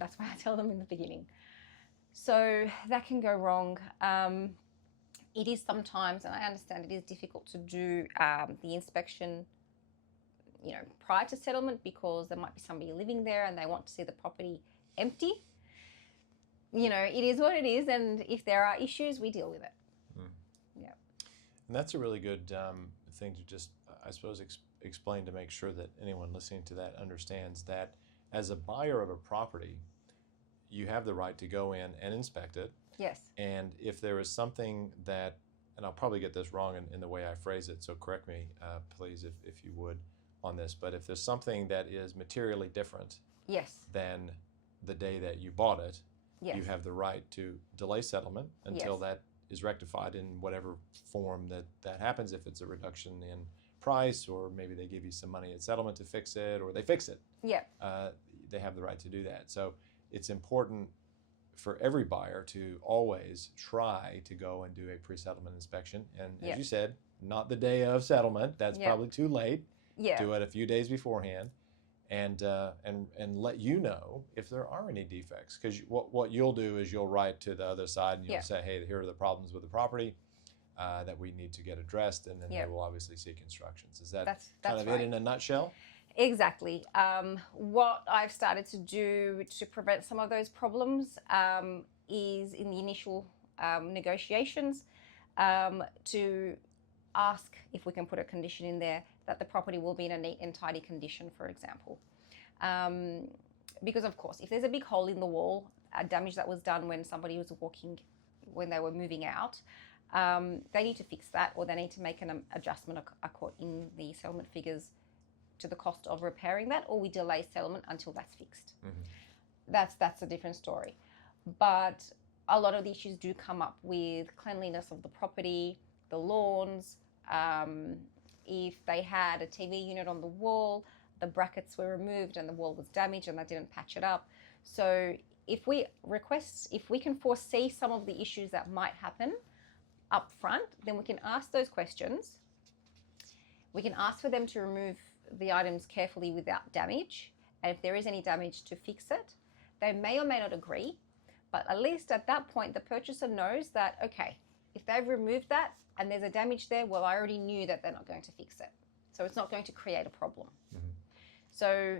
That's why I tell them in the beginning. So that can go wrong. It is sometimes, and I understand it is difficult to do the inspection, prior to settlement, because there might be somebody living there and they want to see the property empty. It is what it is, and if there are issues, we deal with it. Yeah. And that's a really good thing to just, I suppose, explain to make sure that anyone listening to that understands that as a buyer of a property, you have the right to go in and inspect it. Yes. And if there is something that, and I'll probably get this wrong in the way I phrase it, so correct me, please, if you would, on this, but if there's something that is materially different yes. than the day that you bought it, yes. you have the right to delay settlement until yes. that is rectified in whatever form that happens, if it's a reduction in price, or maybe they give you some money at settlement to fix it, or they fix it. Yeah. They have the right to do that. So it's important for every buyer to always try to go and do a pre-settlement inspection. And as you said, not the day of settlement. That's probably too late. Do it a few days beforehand, and let you know if there are any defects. Because what you'll do is you'll write to the other side and you'll say, hey, here are the problems with the property that we need to get addressed, and then they will obviously seek instructions. Is that kind of it in a nutshell? Exactly. What I've started to do to prevent some of those problems is in the initial negotiations to ask if we can put a condition in there that the property will be in a neat and tidy condition, for example. Because of course, if there's a big hole in the wall, damage that was done when somebody was when they were moving out, they need to fix that, or they need to make an adjustment in the settlement figures to the cost of repairing that, or we delay settlement until that's fixed. That's a different story. But a lot of the issues do come up with cleanliness of the property, the lawns. If they had a TV unit on the wall, the brackets were removed and the wall was damaged and they didn't patch it up. So if we can foresee some of the issues that might happen up front, then we can ask those questions. We can ask for them to remove the items carefully without damage, and if there is any damage, to fix it. They may or may not agree, but at least at that point the purchaser knows that, okay, if they've removed that and there's a damage there, well, I already knew that they're not going to fix it, so it's not going to create a problem. So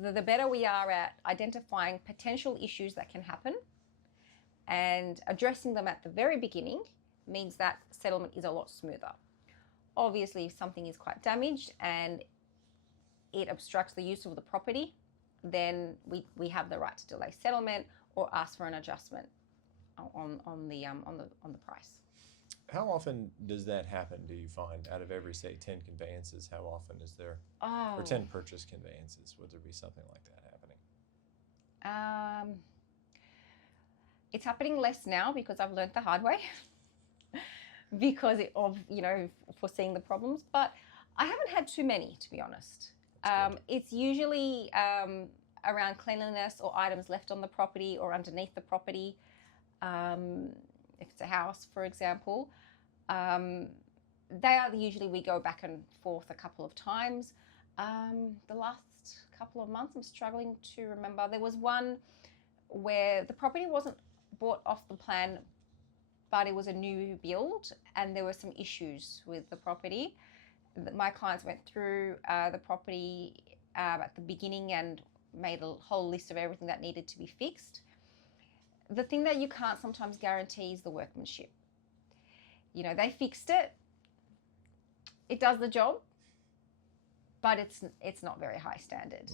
the better we are at identifying potential issues that can happen and addressing them at the very beginning, means that settlement is a lot smoother. Obviously, if something is quite damaged and it obstructs the use of the property, then we have the right to delay settlement or ask for an adjustment on the price. How often does that happen, do you find? Out of every, say, 10 conveyances, how often is there, or 10 purchase conveyances, would there be something like that happening? It's happening less now because I've learned the hard way because of foreseeing the problems, but I haven't had too many, to be honest. It's usually around cleanliness or items left on the property or underneath the property. If it's a house, for example, usually we go back and forth a couple of times. The last couple of months, I'm struggling to remember. There was one where the property wasn't bought off the plan, but it was a new build and there were some issues with the property. My clients went through the property at the beginning and made a whole list of everything that needed to be fixed. The thing that you can't sometimes guarantee is the workmanship. They fixed it. It does the job, but it's not very high standard.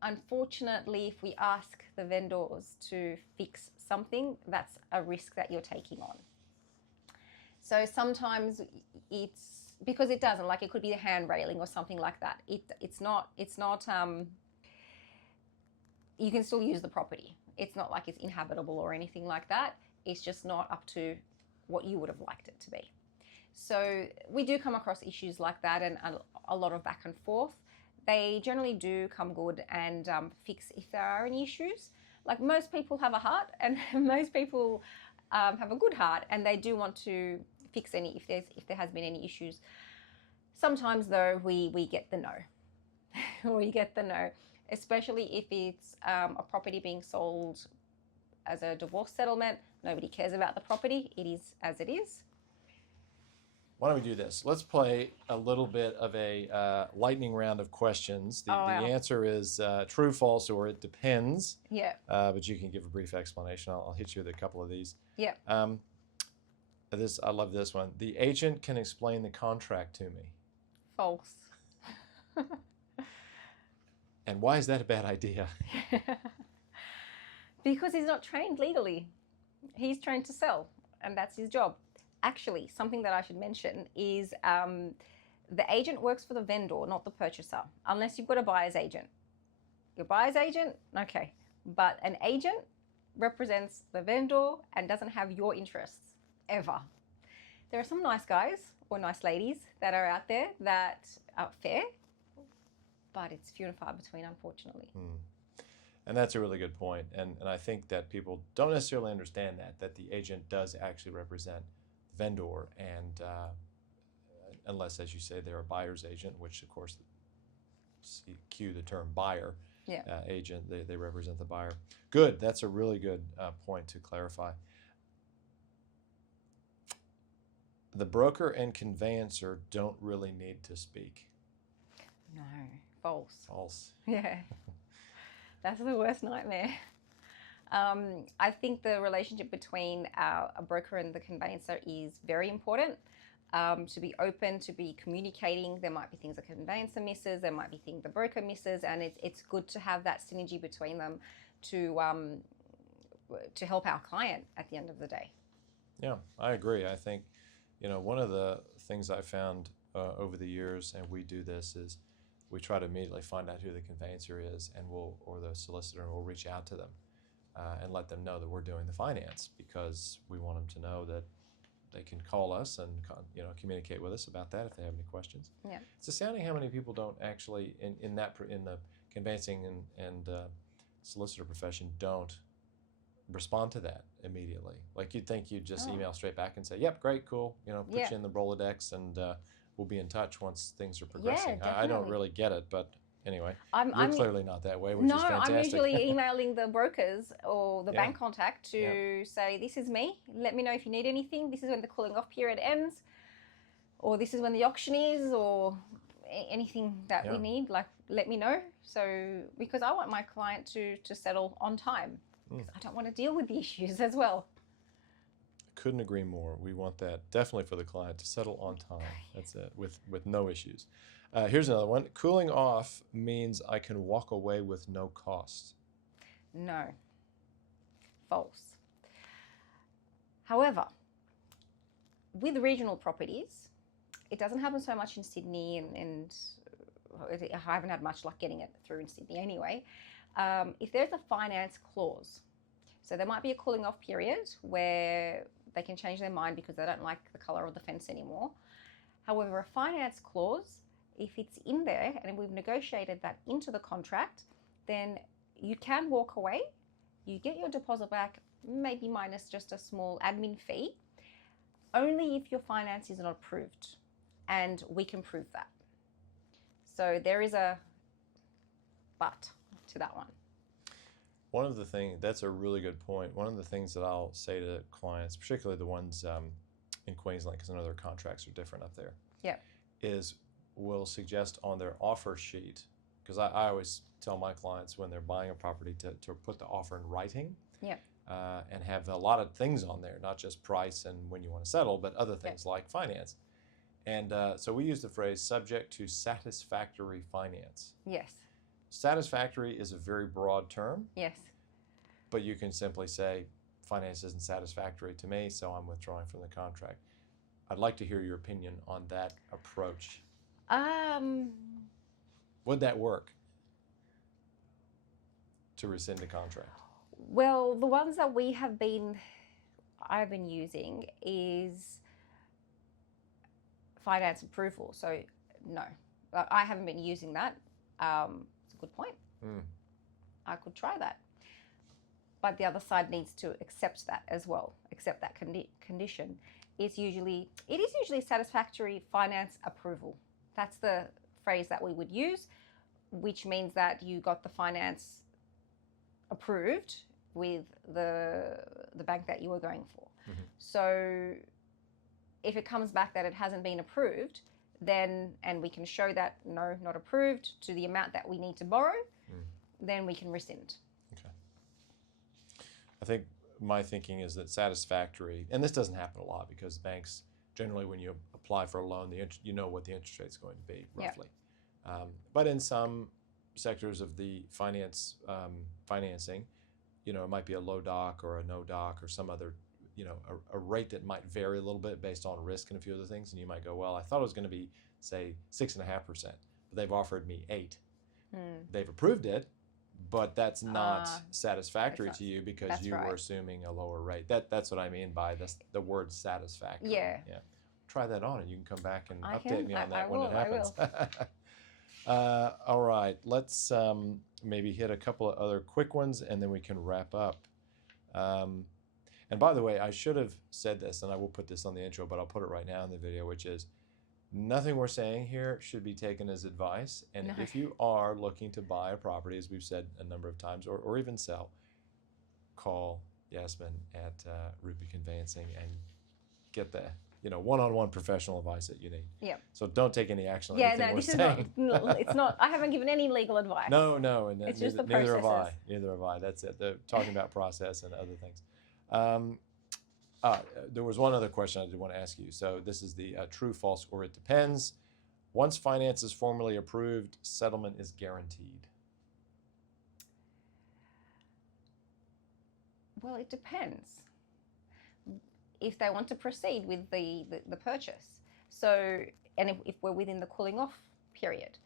Unfortunately, if we ask the vendors to fix something, that's a risk that you're taking on. So sometimes it's because it doesn't, like it could be a hand railing or something like that. It's not, you can still use the property. It's not like it's inhabitable or anything like that. It's just not up to what you would have liked it to be. So we do come across issues like that and a lot of back and forth. They generally do come good and fix if there are any issues. Like most people have a heart and most people have a good heart and they do want to fix if there has been any issues. Sometimes though we get the no. We get the no, especially if it's a property being sold as a divorce settlement. Nobody cares about the property. It is as it is. Why don't we do this? Let's play a little bit of a lightning round of questions. The answer is true, false, or it depends. Yeah. But you can give a brief explanation. I'll hit you with a couple of these. Yeah. I love this one. The agent can explain the contract to me. False. And why is that a bad idea? Because he's not trained legally. He's trained to sell, and that's his job. Actually, something that I should mention is the agent works for the vendor, not the purchaser, unless you've got a buyer's agent. Your buyer's agent, okay. But an agent represents the vendor and doesn't have your interests, ever. There are some nice guys or nice ladies that are out there that are fair, but it's few and far between, unfortunately. And that's a really good point. And I think that people don't necessarily understand that the agent does actually represent the vendor, and unless, as you say, they're a buyer's agent, which of course, cue the term buyer agent, they represent the buyer. Good, that's a really good point to clarify. The broker and conveyancer don't really need to speak. No, false. False. Yeah, that's the worst nightmare. I think the relationship between a broker and the conveyancer is very important. To be open, to be communicating. There might be things the conveyancer misses, there might be things the broker misses, and it's good to have that synergy between them to help our client at the end of the day. Yeah, I agree. I think, one of the things I found over the years, and we do this, is we try to immediately find out who the conveyancer is, and or the solicitor, and we'll reach out to them and let them know that we're doing the finance, because we want them to know that they can call us and communicate with us about that if they have any questions. Yeah. It's astounding how many people don't actually in the conveyancing and solicitor profession don't respond to that immediately. Like, you'd think you'd just email straight back and say, "Yep, great, cool. Put you in the Rolodex, and we'll be in touch once things are progressing." Yeah, I don't really get it, but anyway, I'm clearly not that way, which is fantastic. I'm usually emailing the brokers or the bank contact to say, "This is me. Let me know if you need anything. This is when the cooling off period ends, or this is when the auction is, or anything that we need. Like, let me know." So, because I want my client to settle on time, because I don't want to deal with the issues as well. Couldn't agree more. We want that definitely for the client to settle on time. That's it, with no issues. Here's another one. Cooling off means I can walk away with no cost. No. False. However, with regional properties, it doesn't happen so much in Sydney, and I haven't had much luck getting it through in Sydney anyway. If there's a finance clause, so there might be a cooling off period where they can change their mind because they don't like the colour of the fence anymore. However, a finance clause, if it's in there and we've negotiated that into the contract, then you can walk away. You get your deposit back, maybe minus just a small admin fee, only if your finance is not approved, and we can prove that. So there is a but to that one. One of the things, that's a really good point. One of the things that I'll say to clients, particularly the ones in Queensland, because I know their contracts are different up there, is we'll suggest on their offer sheet, because I always tell my clients when they're buying a property to put the offer in writing and have a lot of things on there, not just price and when you want to settle, but other things like finance. And so we use the phrase subject to satisfactory finance. Yes. Satisfactory is a very broad term. Yes. But you can simply say, finance isn't satisfactory to me, so I'm withdrawing from the contract. I'd like to hear your opinion on that approach. Would that work to rescind a contract? Well, the ones that I've been using is finance approval. So no, I haven't been using that. It's a good point. I could try that. But the other side needs to accept that as well, accept that condition. It is usually satisfactory finance approval. That's the phrase that we would use, which means that you got the finance approved with the bank that you were going for. So if it comes back that it hasn't been approved, then, and we can show that no, not approved to the amount that we need to borrow, then we can rescind. Okay. I think my thinking is that satisfactory, and this doesn't happen a lot because banks generally, when you apply for a loan, you know what the interest rate is going to be roughly. But in some sectors of the financing, it might be a low doc or a no doc or some other, a rate that might vary a little bit based on risk and a few other things. And you might go, well, I thought it was going to be, say, 6.5%, but they've offered me 8%. They've approved it, but that's not satisfactory to you because you were assuming a lower rate. That's what I mean by the word satisfactory. Yeah. Try that on and you can come back and update me on that when it happens. All right, let's maybe hit a couple of other quick ones, and then we can wrap up. And by the way, I should have said this, and I will put this on the intro, but I'll put it right now in the video, which is nothing we're saying here should be taken as advice. And No. if you are looking to buy a property, as we've said a number of times, or even sell, call Yasmin at Ruby Conveyancing and get the one-on-one professional advice that you need. Yeah. So don't take any action on Yeah, anything no, we're this is saying. not. It's not. I haven't given any legal advice. No, and It's just the neither have I. processes. Neither have I. That's it. They're talking about process and other things. There was one other question I did want to ask you. So this is the true, false, or it depends. Once finance is formally approved, settlement is guaranteed. Well, it depends. If they want to proceed with the purchase. So, and if we're within the cooling off period,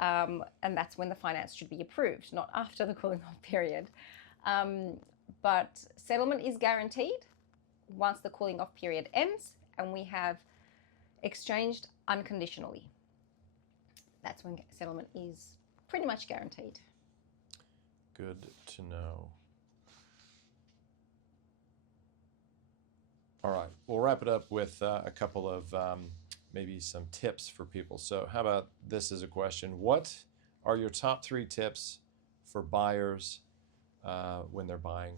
and that's when the finance should be approved, not after the cooling off period. But settlement is guaranteed once the cooling off period ends and we have exchanged unconditionally. That's when settlement is pretty much guaranteed. Good to know. All right, we'll wrap it up with a couple of maybe some tips for people. So how about this as a question? What are your top 3 tips for buyers when they're buying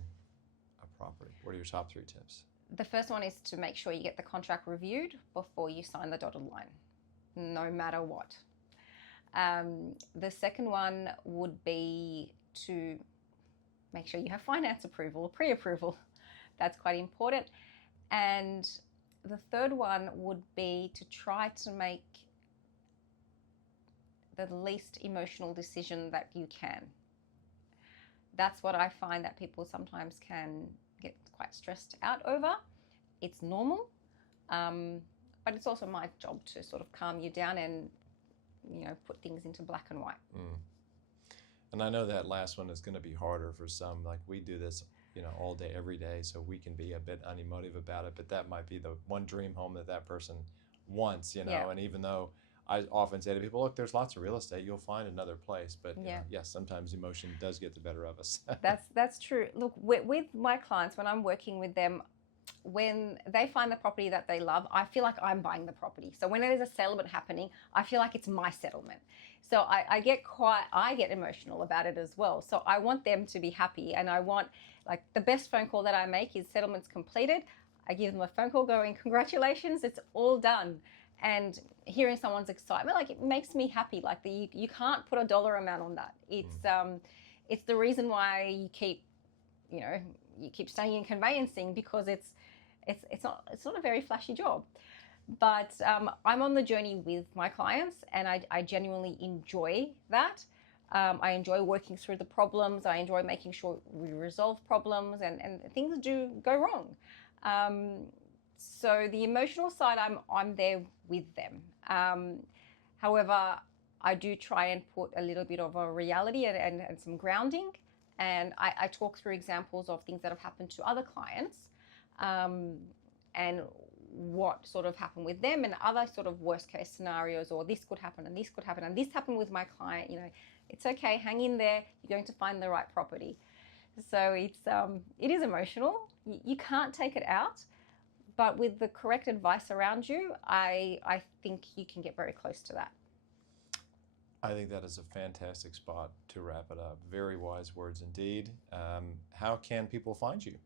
a property? What are your top 3 tips? The first one is to make sure you get the contract reviewed before you sign the dotted line, no matter what. The second one would be to make sure you have finance approval or pre-approval. That's quite important. And the third one would be to try to make the least emotional decision that you can. That's what I find that people sometimes can get quite stressed out over. It's normal, but it's also my job to sort of calm you down and, put things into black and white. And I know that last one is going to be harder for some. Like we do this, all day, every day, so we can be a bit unemotive about it, but that might be the one dream home that person wants, Yeah. And even though I often say to people, look, there's lots of real estate, you'll find another place, but yes, sometimes emotion does get the better of us. That's true. Look, with my clients, when I'm working with them, when they find the property that they love, I feel like I'm buying the property. So when there's a settlement happening, I feel like it's my settlement. So I get emotional about it as well. So I want them to be happy, and I want, like, the best phone call that I make is settlement's completed. I give them a phone call going, congratulations, it's all done. And hearing someone's excitement, like, it makes me happy. Like, you can't put a dollar amount on that. It's the reason why you keep staying in conveyancing, because it's not a very flashy job. But I'm on the journey with my clients, and I genuinely enjoy that. I enjoy working through the problems. I enjoy making sure we resolve problems, and things do go wrong. So the emotional side, I'm there with them. However, I do try and put a little bit of a reality and some grounding. And I talk through examples of things that have happened to other clients, and what sort of happened with them, and other sort of worst case scenarios, or this could happen and this could happen and this happened with my client. It's okay, hang in there, you're going to find the right property. So it is emotional. You can't take it out, but with the correct advice around you, I think you can get very close to that. I think that is a fantastic spot to wrap it up. Very wise words indeed. How can people find you?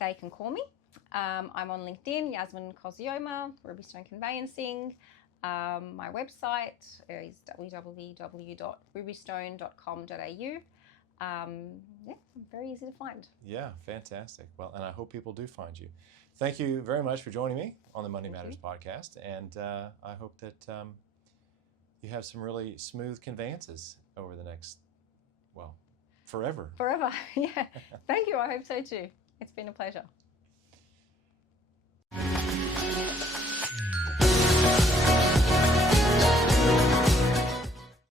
They can call me. I'm on LinkedIn, Yasmin Koseomur, Rubistone Conveyancing. My website is www.rubistone.com.au. Very easy to find. Yeah, fantastic. Well, and I hope people do find you. Thank you very much for joining me on the Money Matters podcast, and I hope that you have some really smooth conveyances over the next, forever. Forever, yeah. Thank you. I hope so too. It's been a pleasure.